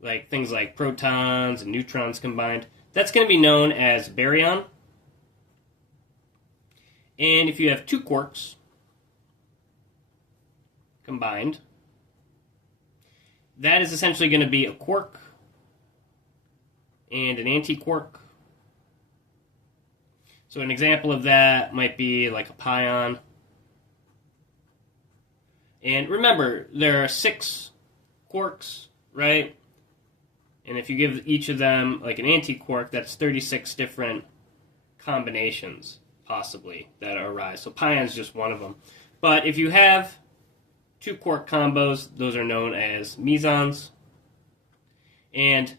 like things like protons and neutrons combined, that's going to be known as baryon. And if you have 2 quarks combined, that is essentially going to be a quark and an antiquark. So an example of that might be like a pion. And remember, there are 6 quarks, right? And if you give each of them like an antiquark, that's 36 different combinations, possibly, that arise. So pion's just one of them. But if you have 2 quark combos, those are known as mesons. And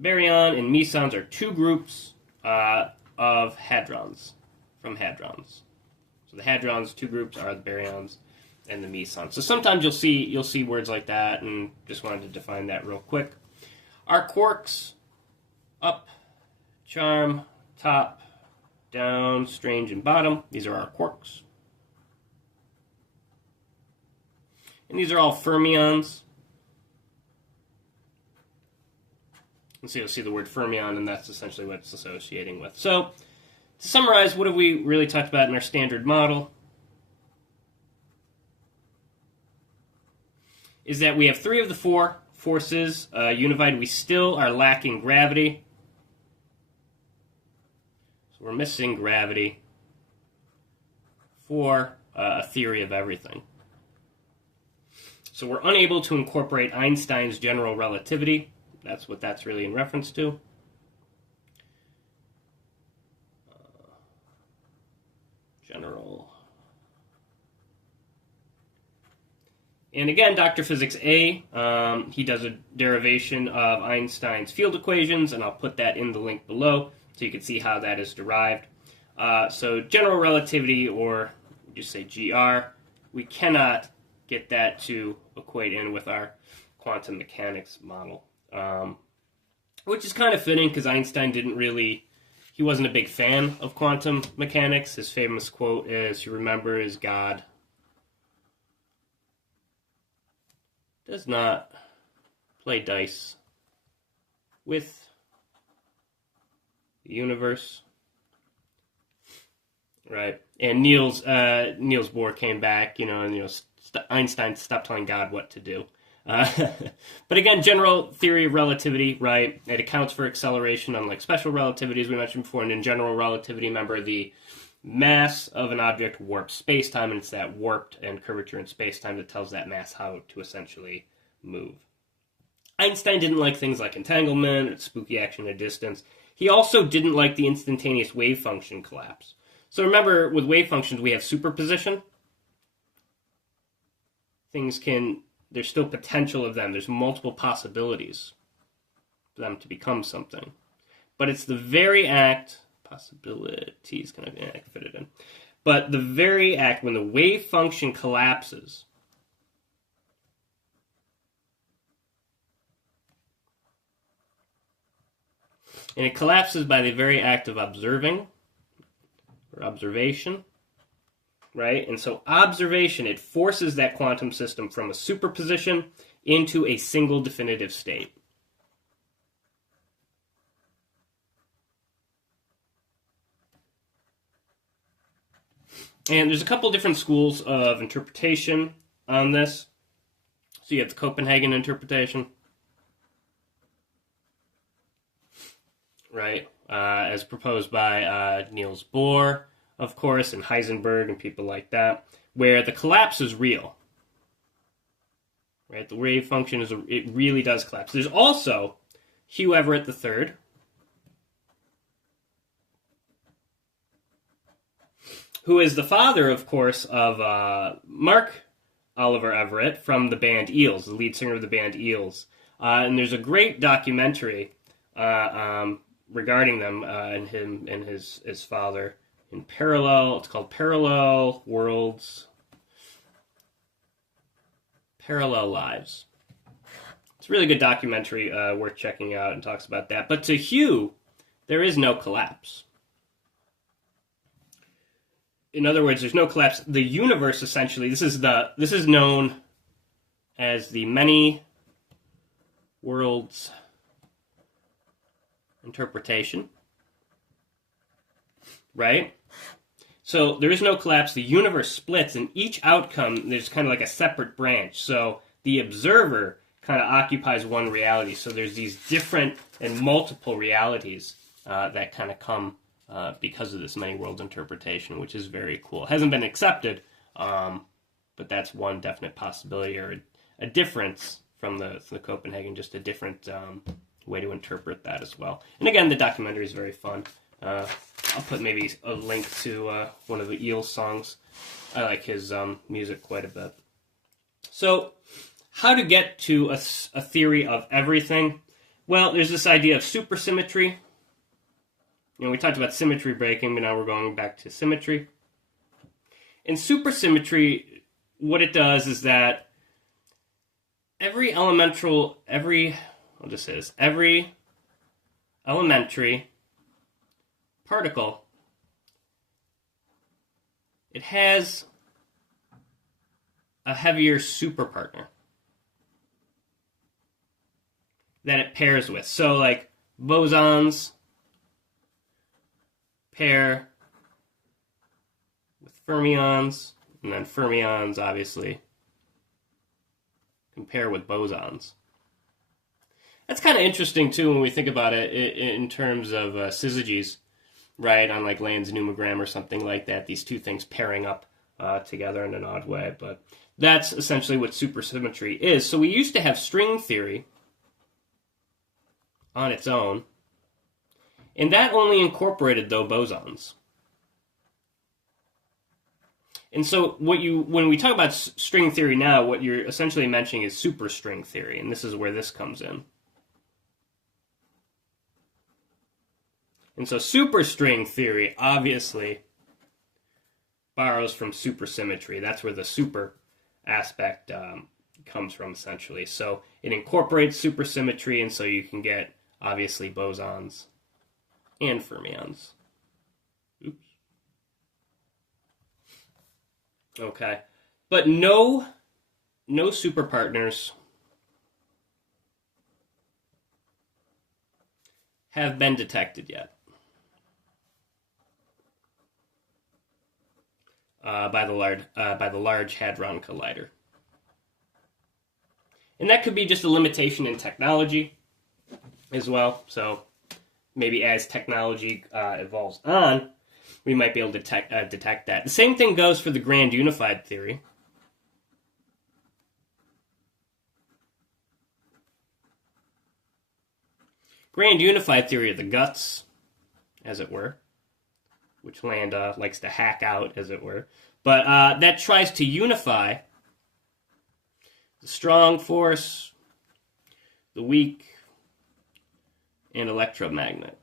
baryon and mesons are 2 groups of hadrons, from hadrons. So the hadrons, 2 groups, are the baryons and the mesons. So sometimes you'll see words like that, and just wanted to define that real quick. Our quarks: up, charm, top, down, strange, and bottom. These are our quarks. And these are all fermions. And so you'll see the word fermion, and that's essentially what it's associating with. So, to summarize, what have we really talked about in our standard model? Is that we have 3 of the 4 forces unified. We still are lacking gravity. So we're missing gravity for a theory of everything. So we're unable to incorporate Einstein's general relativity. That's what that's really in reference to. General. And again, DrPhysicsA, he does a derivation of Einstein's field equations, and I'll put that in the link below so you can see how that is derived. So general relativity, or just say GR, we cannot get that to equate in with our quantum mechanics model. Which is kind of fitting, because Einstein he wasn't a big fan of quantum mechanics. His famous quote, as you remember, is God does not play dice with the universe. Right. And Niels Bohr came back, and Einstein stopped telling God what to do. But again, general theory of relativity, right? It accounts for acceleration, unlike special relativity, as we mentioned before. And in general relativity, remember, the mass of an object warps space-time, and it's that warped and curvature in space-time that tells that mass how to essentially move. Einstein didn't like things like entanglement or spooky action at distance. He also didn't like the instantaneous wave function collapse. So remember, with wave functions, we have superposition. There's still potential of them. There's multiple possibilities for them to become something. But it's the very act, possibilities, can I fit it in? But the very act when the wave function collapses, and it collapses by the very act of observing, or observation, right? And so observation, it forces that quantum system from a superposition into a single definitive state. And there's a couple different schools of interpretation on this. So you have the Copenhagen interpretation, right? As proposed by Niels Bohr, of course, and Heisenberg and people like that, where the collapse is real. Right? The wave function it really does collapse. There's also Hugh Everett III, who is the father, of course, of Mark Oliver Everett from the band Eels, the lead singer of the band Eels. And there's a great documentary regarding them and him and his father in Parallel. It's called Parallel Worlds, Parallel Lives. It's a really good documentary, worth checking out, and talks about that. But to Hugh, there is no collapse. In other words, there's no collapse. The universe, essentially, this is known as the many worlds interpretation, right? So there is no collapse. The universe splits, and each outcome, there's kind of like a separate branch. So the observer kind of occupies one reality. So there's these different and multiple realities that kind of come because of this many worlds interpretation, which is very cool. It hasn't been accepted, but that's one definite possibility, or a difference from the Copenhagen, just a different way to interpret that as well. And again, the documentary is very fun. I'll put maybe a link to one of the Eels songs. I like his music quite a bit. So, how to get to a theory of everything? Well, there's this idea of supersymmetry. You know, we talked about symmetry breaking, but now we're going back to symmetry. In supersymmetry, what it does is that every elementary particle, it has a heavier superpartner that it pairs with. So, like, bosons pair with fermions, and then fermions, obviously, compare with bosons. That's kind of interesting, too, when we think about it in terms of syzygies, right, on like Land's numogram or something like that, these two things pairing up together in an odd way. But that's essentially what supersymmetry is. So we used to have string theory on its own, and that only incorporated, though, bosons. And so when we talk about string theory now, what you're essentially mentioning is superstring theory, and this is where this comes in. And so superstring theory obviously borrows from supersymmetry. That's where the super aspect comes from, essentially. So it incorporates supersymmetry, and so you can get, obviously, bosons and fermions. Oops. Okay. But no superpartners have been detected yet by the Large Hadron Collider. And that could be just a limitation in technology as well. So maybe as technology evolves on, we might be able to detect that. The same thing goes for the grand unified theory. Grand unified theory of the guts, as it were, which Land likes to hack out, as it were. But that tries to unify the strong force, the weak, and electromagnet.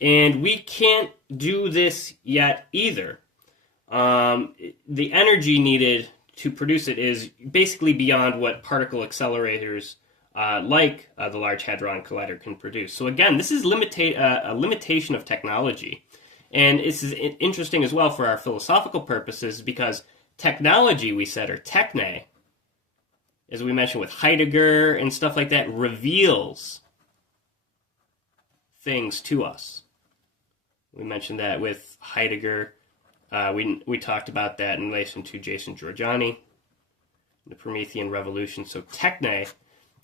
And we can't do this yet either. The energy needed to produce it is basically beyond what particle accelerators like the Large Hadron Collider can produce. So again, this is a limitation of technology. And this is interesting as well for our philosophical purposes, because technology, we said, or techne, as we mentioned with Heidegger and stuff like that, reveals things to us. We mentioned that with Heidegger. We talked about that in relation to Jason Giorgiani, the Promethean Revolution. So techne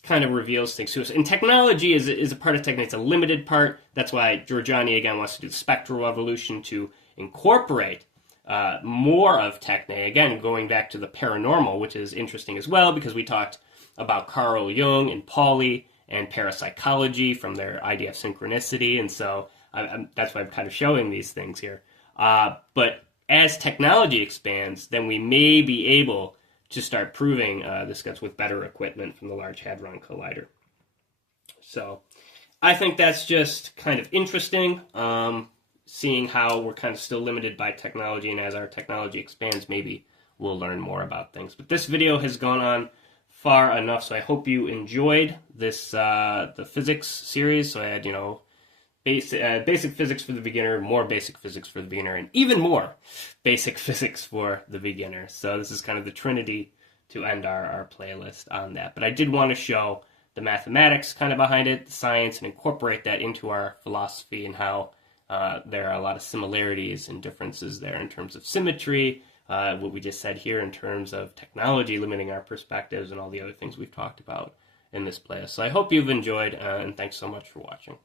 kind of reveals things to us. And technology is a part of techne. It's a limited part. That's why Giorgiani, again, wants to do the spectral revolution to incorporate more of techne. Again, going back to the paranormal, which is interesting as well, because we talked about Carl Jung and Pauli and parapsychology from their idea of synchronicity. And so that's why I'm kind of showing these things here. But as technology expands, then we may be able to start proving this gets with better equipment from the Large Hadron Collider. So I think that's just kind of interesting, seeing how we're kind of still limited by technology, and as our technology expands, maybe we'll learn more about things. But this video has gone on far enough, so I hope you enjoyed this the physics series. So I had, basic physics for the beginner, more basic physics for the beginner, and even more basic physics for the beginner. So this is kind of the trinity to end our playlist on that. But I did want to show the the mathematics kind of behind it, the science, and incorporate that into our philosophy and how there are a lot of similarities and differences there in terms of symmetry, what we just said here in terms of technology limiting our perspectives, and all the other things we've talked about in this playlist. So I hope you've enjoyed, and thanks so much for watching.